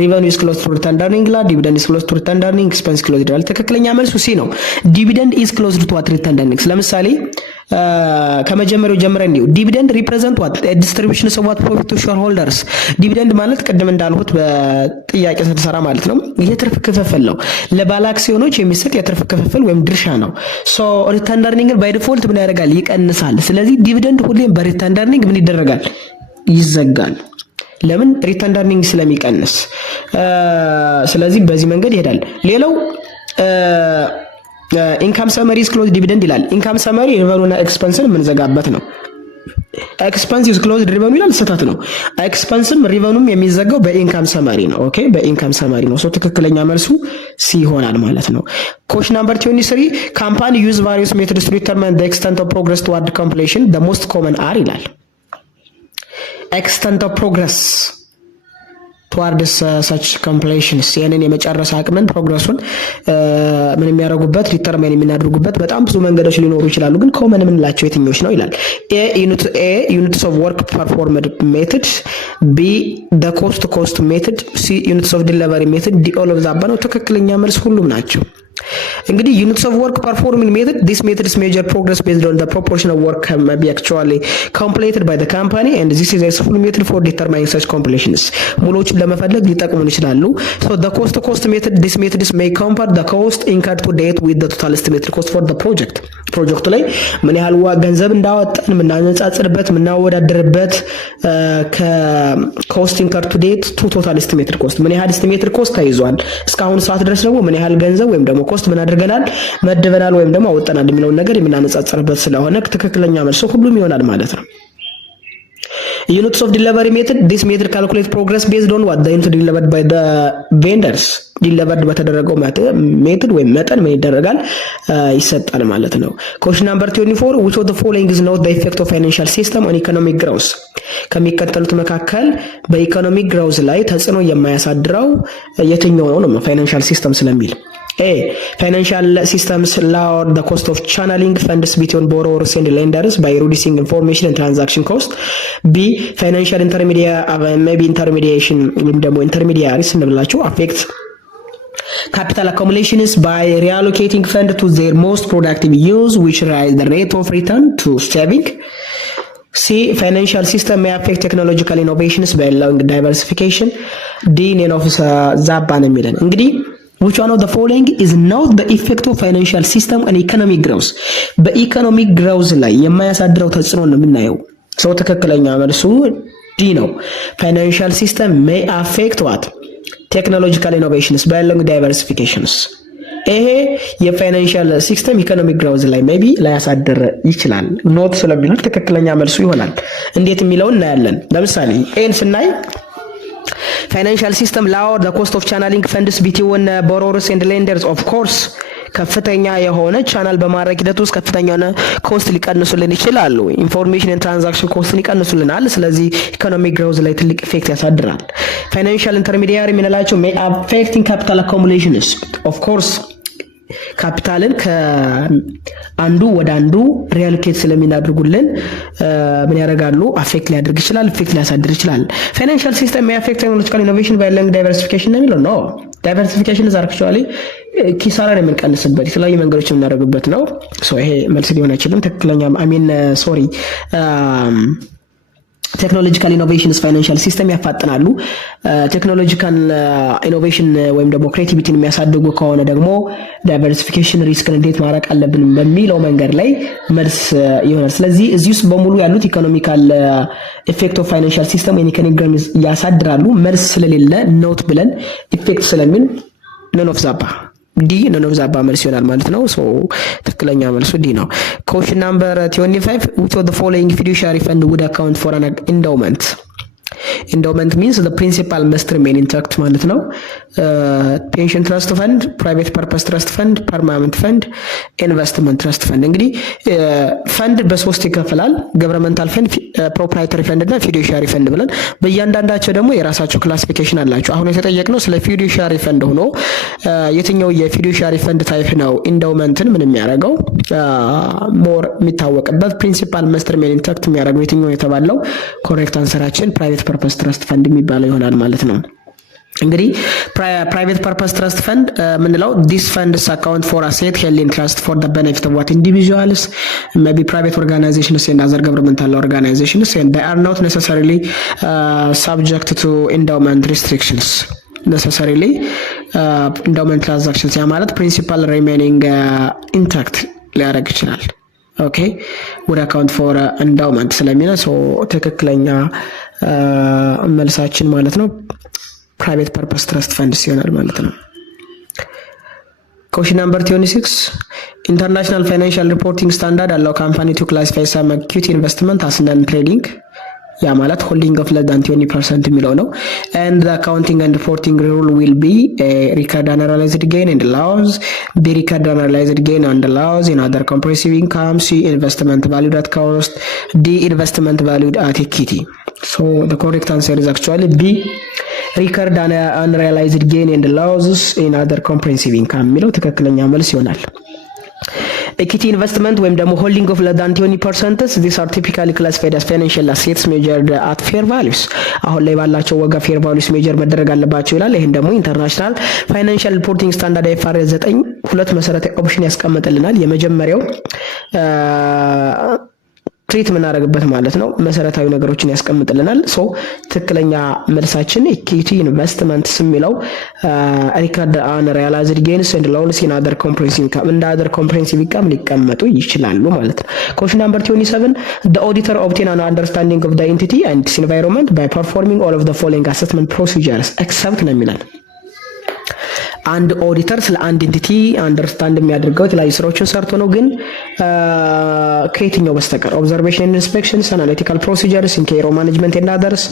revenue is closed to return earning ይላል dividend is closed to return earning expense closed ይላል ትክክለኛ መልሱ C ነው dividend is closed to what return earnings ለምሳሌ ከመጀመሪያው ጀምረን ነው dividend represent what a distribution of what profit to shareholders dividend ማለት ቀደም እንዳልሁት በጥያቄ ተሰራ ማለት ነው የትርፍ ክፍፍል ነው ለባለ አክሲዮኖች የሚሰጥ የትርፍ ክፍፍል ወይም ድርሻ ነው ሶ return earning by default ምን ያደርጋል ይቀንሳል ስለዚህ dividend ሁሌም በreturn earning ምን ይደረጋል ይዘጋል ለምን return earning ስለሚቀንስ ስለዚህ በዚህ መንገድ ይሄዳል ሌላው income summary is closed dividend ይላል income summary revenue እና expense ምን ዘጋበት ነው expense is closed revenue ይላል ስህተት ነው expense revenue የሚዘጋው በኢንካም ሰማሪ ነው ኦኬ በኢንካም ሰማሪ ነው ሶ ትክክለኛ መልሱ ሲ ይሆናል ማለት ነው question number 23 company use various methods to determine the extent of progress toward completion the most common are ይላል extent of progress towards such completions ያንን የመጨረስ አቅምን ፕሮግረሱን ምን የሚያደርጉበት ዲተርማይን የሚያደርጉበት በጣም ብዙ መንገዶች ሊኖሩ ይችላሉ ግን ኮመን ምንላቸው የትኞች ነው ይላል a units of work performed method b the cost method c units of delivery method d all of the above ነው ትክክለኛ መልስ ሁሉም ናቸው እንግዲህ units of work performing method this method is measure progress based on the proportion of work may be actually completed by the company and this is a useful method for determining such completions ሙሉዎችን ለመፈለግ ሊጠቅሙን ይችላሉ so the cost method this method is may compare the cost incurred to date with the total estimated cost for the project ፕሮጀክቱ ላይ ምን ያህል ገንዘብ እንዳወጣን ምናነጻጽርበት ምናወዳደርበት ከኮስት incurred to date to total estimated cost ምን ያህል estimated cost ተይዟል እስካሁን ሰዓት ድረስ ደግሞ ምን ያህል ገንዘብ ወይም ደግሞ ኮስት ምን አድርገናል መደበናል ወይም ደግሞ አወጣናል የሚለው ነገር የምናነጻጽርበት ስለሆነ ትክክለኛ መልሱ ሁሉም ይሆናል ማለት ነው units of delivery method this method calculate progress based on what the unit delivered by the vendors delivered በተደረገው ሜተድ ወይ መጠን ምን ይደረጋል ይሰጣል ማለት ነው question number 24 which of the following is not the effect of financial system on economic growth ከሚከተሉት መካከል በኢኮኖሚክ ግሮዝ ላይ ተጽዕኖ የማያሳድረው የትኛው ነው ፋይናንሻል ሲስተም ስለሚል A. Financial systems lower the cost of channeling funds between borrowers and lenders by reducing information and transaction cost. B. Financial intermediaries affect capital accumulations by reallocating funds to their most productive use, which raise the rate of return to saving. C. Financial system may affect technological innovations by allowing diversification. D. none of Zappa ነው የሚለን እንግዲህ which one of the following is not the effect of financial system and economic growth? በኢኮኖሚክ ግሮዝ ላይ የማያሳድረው ተጽዕኖ ነው የምናየው። ሰው ትክክለኛ መልሱ ዲ ነው። financial system may affect what? technological innovations by allowing diversifications. ይሄ የፋይናንሻል ሲስተም ኢኮኖሚክ ግሮዝ ላይ ሜቢ ላያሳድር ይችላል። ኖት ስለሚል ትክክለኛ መልሱ ይሆናል። እንዴት የሚለውን እናያለን። ለምሳሌ ኤን ስናይ financial system lower the cost of channeling funds between borrowers and lenders. of course ከፍተኛ የሆነ ቻናል በማድረግ ሂደት ውስጥ ከፍተኛ የሆነ ኮስት ሊቀንሱልን ይችላሉ። ኢንፎርሜሽን ኤንድ ትራንዛክሽን ኮስት ሊቀንሱልናል። ስለዚህ ኢኮኖሚክ ግሮዝ ላይ ትልቅ ኢፌክት ያሳድራል። ፋይናንሻል ኢንተርሚዲያሪ የምንላቸው may affecting capital accumulations. of course ካፒታልን ከአንዱ ወደ አንዱ ሪያሎኬት ስለሚያደርጉልን ምን ያደርጋሉ? አፌክት ሊያደርግ ይችላል፣ ኢፌክት ሊያሳድር ይችላል። ፋይናንሻል ሲስተም may affect technological innovation by allowing diversification ነው የሚለው ነው። ዳይቨርሲፊኬሽን is actually ኪሳራን የምንቀንስበት የተለያዩ መንገዶች የምናደርግበት ነው። ሶ ይሄ መልስ ሊሆን አይችልም። ትክክለኛ ቴክኖሎጂካል ኢኖቬሽንስ ፋይናንሻል ሲስተም ያፋጥናሉ። ቴክኖሎጂካል ኢኖቬሽን ወይም ደግሞ ክሬቲቪቲን የሚያሳድጉ ከሆነ ደግሞ ዳይቨርሲፊኬሽን ሪስክን እንዴት ማራቅ አለብን በሚለው መንገድ ላይ መልስ ይሆናል። ስለዚህ እዚህ ውስጥ በሙሉ ያሉት ኢኮኖሚካል ኢፌክት ኦፍ ፋይናንሻል ሲስተም ወይ ኢኮኖሚክ ያሳድራሉ። መልስ ስለሌለ ኖት ብለን ኢፌክት ስለሚል none of Zappa ዲ none of Zappa መልስ ይሆናል ማለት ነው። ሶ ትክክለኛ መልሱ ዲ ነው። question number 25 which of the following fiduciary fund would account for an endowment? endowment means the principal must remain intact ማለት ነው። pension trust fund, private purpose trust fund, permanent fund, investment trust fund። እንግዲህ ፈንድ በሶስት ይከፈላል። governmental fund, proprietary fund እና fiduciary fund ብለን በእያንዳንዳቸው ደግሞ የራሳቸው ክላሲፊኬሽን አላቸው። አሁን የተጠየቅነው ስለ fiduciary fund ሆኖ የትኛው የfiduciary fund ታይፕ ነው endowmentን ምን የሚያደርገው ሞር የሚታወቅበት principal must remain intact የሚያደርገው የትኛው የተባለው ኮሬክት አንሰራችን private purpose trust fund የሚባለው ይሆናል ማለት ነው። እንግዲህ private purpose trust fund ምንለው this funds account for asset held in trust for the benefit of what individuals, maybe private organizations and other governmental organizations, and they are not necessarily subject to endowment restrictions. necessarily endowment transactions ያ ማለት principal remaining intact ሊያደርግ ይችላል። ኦኬ would account for endowment ስለሚና ሶ ትክክለኛ መልሳችን ማለት ነው private purpose trust funds ይሆናል ማለት ነው። question number 26 international financial reporting standard allow company to classify some equity investment as non-trading ያ ማለት holding of less than 20% የሚለው ነው። and the accounting and reporting rule will be record unrealized gain and loss, be record unrealized gain and loss in other comprehensive income, C investment valued at cost, D investment valued at equity. so the correct answer is actually B record unrealized gain and losses in other comprehensive income የሚለው ትክክለኛ መልስ ይሆናል። equity investment ወይም ደግሞ holding of less than 20% these are typically classified as financial assets measured at fair values አሁን ላይ ባላቸው ዋጋ fair values measure መደረግ አለባቸው ይላል። ይሄን ደግሞ ኢንተርናሽናል ፋይናንሻል ሪፖርቲንግ ስታንዳርድ IFRS 9 ሁለት መሰረታዊ ኦፕሽን ያስቀምጥልናል። የመጀመሪያው ትሪት የምናደርግበት ማለት ነው መሰረታዊ ነገሮችን ያስቀምጥልናል። ሶ ትክክለኛ መልሳችን ኢኩዊቲ ኢንቨስትመንትስ የሚለው ሪከርድ አንሪያላይዝድ ጌንስ ኤንድ ሎስስ ኢን አዘር ኮምፕሬሄንሲቭ ኢንካም እንደ አዘር ኮምፕሬሄንሲቭ ኢንካም ሊቀመጡ ይችላሉ ማለት ነው። question number 27 the auditor obtain an understanding of the entity and its environment by performing all of the following assessment procedures except ነው የሚላል። አንድ ኦዲተር ስለ አንድ ኤንቲቲ አንደርስታንድ የሚያደርገው የተለያዩ ስራዎችን ሰርቶ ነው። ግን ከየትኛው በስተቀር ኦብዘርቬሽን ኤንድ ኢንስፔክሽንስ አናሊቲካል ፕሮሲጀርስ ኢን ኬር ኦፍ ማኔጅመንት ኤንድ አዘርስ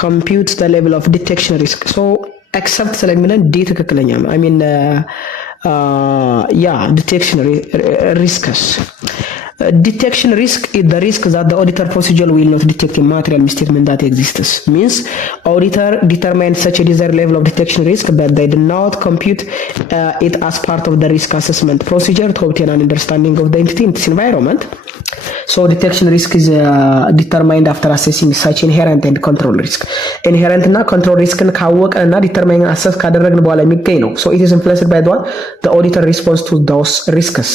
ኮምፒውት ዘ ሌቨል ኦፍ ዲቴክሽን ሪስክ ሶ ኤክሰፕት ስለሚለን ዲ ትክክለኛ ነው። አይ ሚን ዲቴክሽን ሪስክስ Detection risk is the risk that the auditor procedure will not detect a material misstatement that exists. Means auditor determines such a desired level of detection risk, but they do not compute it as part of the risk assessment procedure to obtain an understanding of the entity and its environment. So detection risk is determined after assessing such inherent and control risk. Inherent እና control risk ካወቀ እና determine assess ካደረግን በኋላ የሚገኝ ነው። So it is influenced by the auditor response to those risks.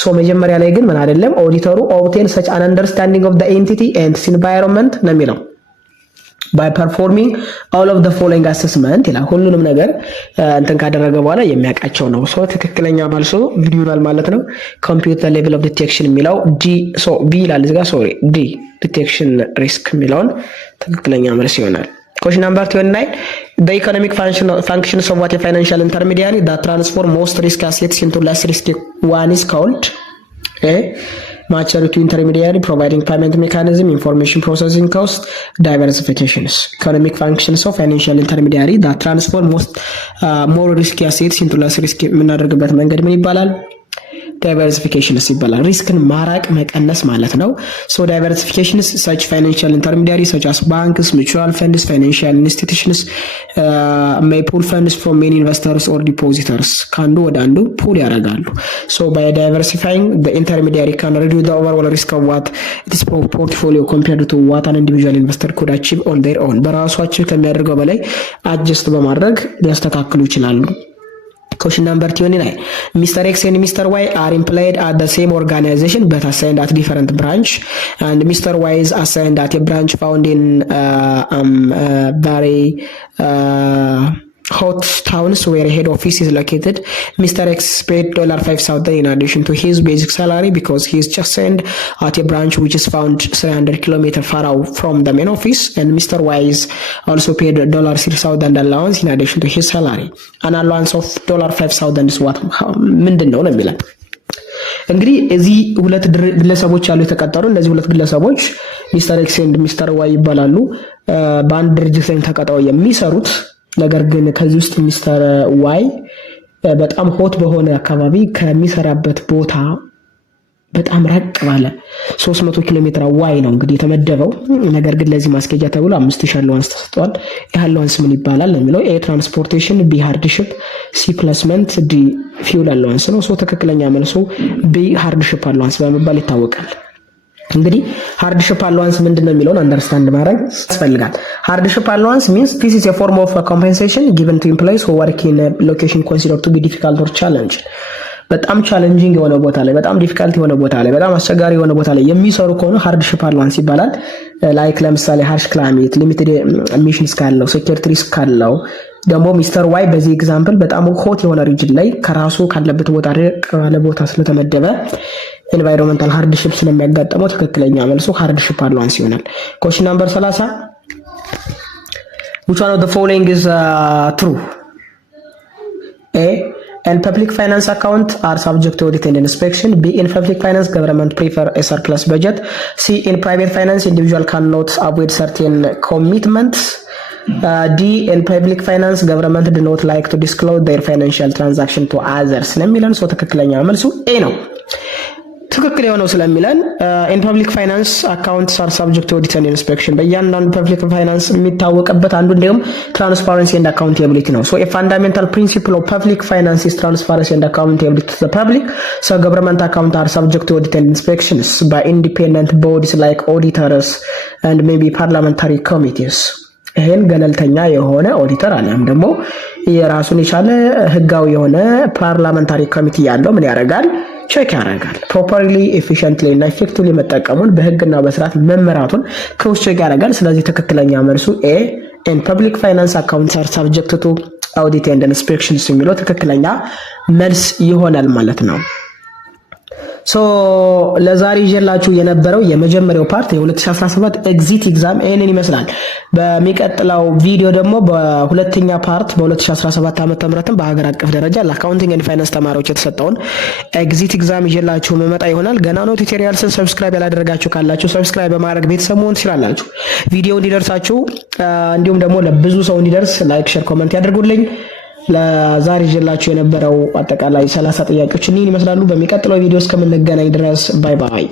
So መጀመሪያ ላይ ግን ምን አይደለም ኦዲተሩ obtain such an understanding of the entity and its environment ነው የሚለው by performing all of the following assessment ይላል። ሁሉንም ነገር እንትን ካደረገ በኋላ የሚያውቃቸው ነው። ሶ ትክክለኛ መልሱ ቪዲዮ ይላል ማለት ነው። compute the level of detection የሚለው ዲ ሶ ቢ ይላል እዚህ ጋር ሶሪ ዲ detection risk የሚለውን ትክክለኛ መልስ ይሆናል። Question number 29. The economic functions of what a financial intermediary that transform most risk assets into less risky one is called maturity intermediary, providing payment mechanism, information processing cost, diversifications. Economic functions of financial intermediary that transform most more risky assets into less risky የምናደርግበት መንገድ ምን ይባላል? ዳይቨርሲፊኬሽንስ ይባላል። ሪስክን ማራቅ መቀነስ ማለት ነው። ሶ ዳይቨርሲፊኬሽንስ such financial intermediaries such as banks, mutual funds, financial institutions may pool funds from many investors or depositors ከአንዱ ወደ አንዱ ፑል ያደርጋሉ። So by diversifying the intermediary can reduce the overall risk of what its portfolio compared to what an individual investor could achieve on their own በራሷቸው ከሚያደርገው በላይ አጀስት በማድረግ ሊያስተካክሉ ይችላሉ። Question number 29. Mr. X and Mr. Y are employed at the same organization but assigned at different branch, and Mr. Y is assigned at a branch found in very hot towns where head office is located. Mr. X paid $5,000 in addition to his basic salary because he is just assigned at a branch which is found 300 kilometers far out from the main office, and Mr. Y is also paid $6,000 allowance in addition to his salary. An allowance of $5,000 is what ምንድን ነው የሚለው እንግዲህ እዚህ ሁለት ግለሰቦች ያሉ የተቀጠሩ እነዚህ ሁለት ግለሰቦች ሚስተር ኤክስ ኤንድ ሚስተር ዋይ ይባላሉ። በአንድ ድርጅት ላይ ተቀጥረው የሚሰሩት ነገር ግን ከዚህ ውስጥ ሚስተር ዋይ በጣም ሆት በሆነ አካባቢ ከሚሰራበት ቦታ በጣም ራቅ ባለ 300 ኪሎ ሜትር ዋይ ነው እንግዲህ የተመደበው። ነገር ግን ለዚህ ማስኬጃ ተብሎ 5000 አላዋንስ ተሰጥቷል። ይህ አላዋንስ ምን ይባላል የሚለው ኤ ትራንስፖርቴሽን፣ ቢ ሃርድሺፕ፣ ሲ ፕሌስመንት፣ ዲ ፊውል አላዋንስ ነው። ሶ ትክክለኛ መልሶ ቢ ሃርድሺፕ አላዋንስ በመባል ይታወቃል። እንግዲህ ሃርድሺፕ አላዋንስ ምንድነው የሚለውን አንደርስታንድ ማድረግ ያስፈልጋል። ሃርድሺፕ አላዋንስ means this is a form of compensation given to employees who work in a location considered to be difficult or challenging. በጣም ቻሌንጂንግ የሆነ ቦታ ላይ በጣም ዲፊካልት የሆነ ቦታ ላይ በጣም አስቸጋሪ የሆነ ቦታ ላይ የሚሰሩ ከሆነ ሃርድሺፕ አላዋንስ ይባላል። ላይክ ለምሳሌ ሃርሽ ክላይሜት፣ ሊሚትድ ኤሚሽንስ ካለው፣ ሴኩሪቲ ሪስክ ካለው ደግሞ ሚስተር ዋይ በዚህ ኤግዛምፕል በጣም ሆት የሆነ ሪጅን ላይ ከራሱ ካለበት ቦታ ርቅ ባለ ቦታ ስለተመደበ ኤንቫይሮንመንታል ሃርድሺፕ ስለሚያጋጥመው ትክክለኛ መልሱ ሃርድሺፕ አላዋንስ ይሆናል። ኮሽን ነምበር 30 which one of the following is true? A and public finance account are subject to audit and inspection. B in public finance government prefer a surplus budget. C in private finance individual cannot avoid certain commitments. D in public finance government do not like to disclose their financial transaction to others ስለሚለን ሶ ትክክለኛ መልሱ ኤ ነው። ትክክል የሆነው ስለሚለን in public finance accounts are subject to audit and inspection በእያንዳንዱ public finance የሚታወቅበት አንዱ እንዲሁም transparency and accountability ነው። so a fundamental principle of public finance is transparency and accountability to the public. so government accounts are subject to audit and inspections by independent bodies like auditors and maybe parliamentary committees. ይሄን ገለልተኛ የሆነ ኦዲተር አለም ደግሞ የራሱን የቻለ ህጋዊ የሆነ ፓርላመንታሪ ኮሚቴ ያለው ምን ያደርጋል ቼክ ያደርጋል። ፕሮፐርሊ ኤፊሺየንትሊ እና ኢፌክቲቭሊ መጠቀሙን በህግና በስርዓት መመራቱን ክሮስ ቼክ ያደርጋል። ስለዚህ ትክክለኛ መልሱ ኤ and public finance accounts are subject to audit and inspections የሚለው ትክክለኛ መልስ ይሆናል ማለት ነው። ሶ ለዛሬ ይዤላችሁ የነበረው የመጀመሪያው ፓርት የ2017 ኤግዚት ኤግዛም ይሄንን ይመስላል። በሚቀጥለው ቪዲዮ ደግሞ በሁለተኛ ፓርት በ2017 ዓመተ ምህረትም በሀገር አቀፍ ደረጃ ለአካውንቲንግ ኤንድ ፋይናንስ ተማሪዎች የተሰጠውን ኤግዚት ኤግዛም ይዤላችሁ መመጣ ይሆናል። ገና ነው ቱቶሪያልስን ሰብስክራይብ ያላደረጋችሁ ካላችሁ ሰብስክራይብ በማድረግ ቤተሰብ መሆን ትችላላችሁ። ቪዲዮ እንዲደርሳችሁ እንዲሁም ደግሞ ለብዙ ሰው እንዲደርስ ላይክ፣ ሼር፣ ኮሜንት ያድርጉልኝ። ለዛሬ ይዤላችሁ የነበረው አጠቃላይ 30 ጥያቄዎች እኒህን ይመስላሉ። በሚቀጥለው ቪዲዮ እስከምንገናኝ ድረስ ባይ ባይ።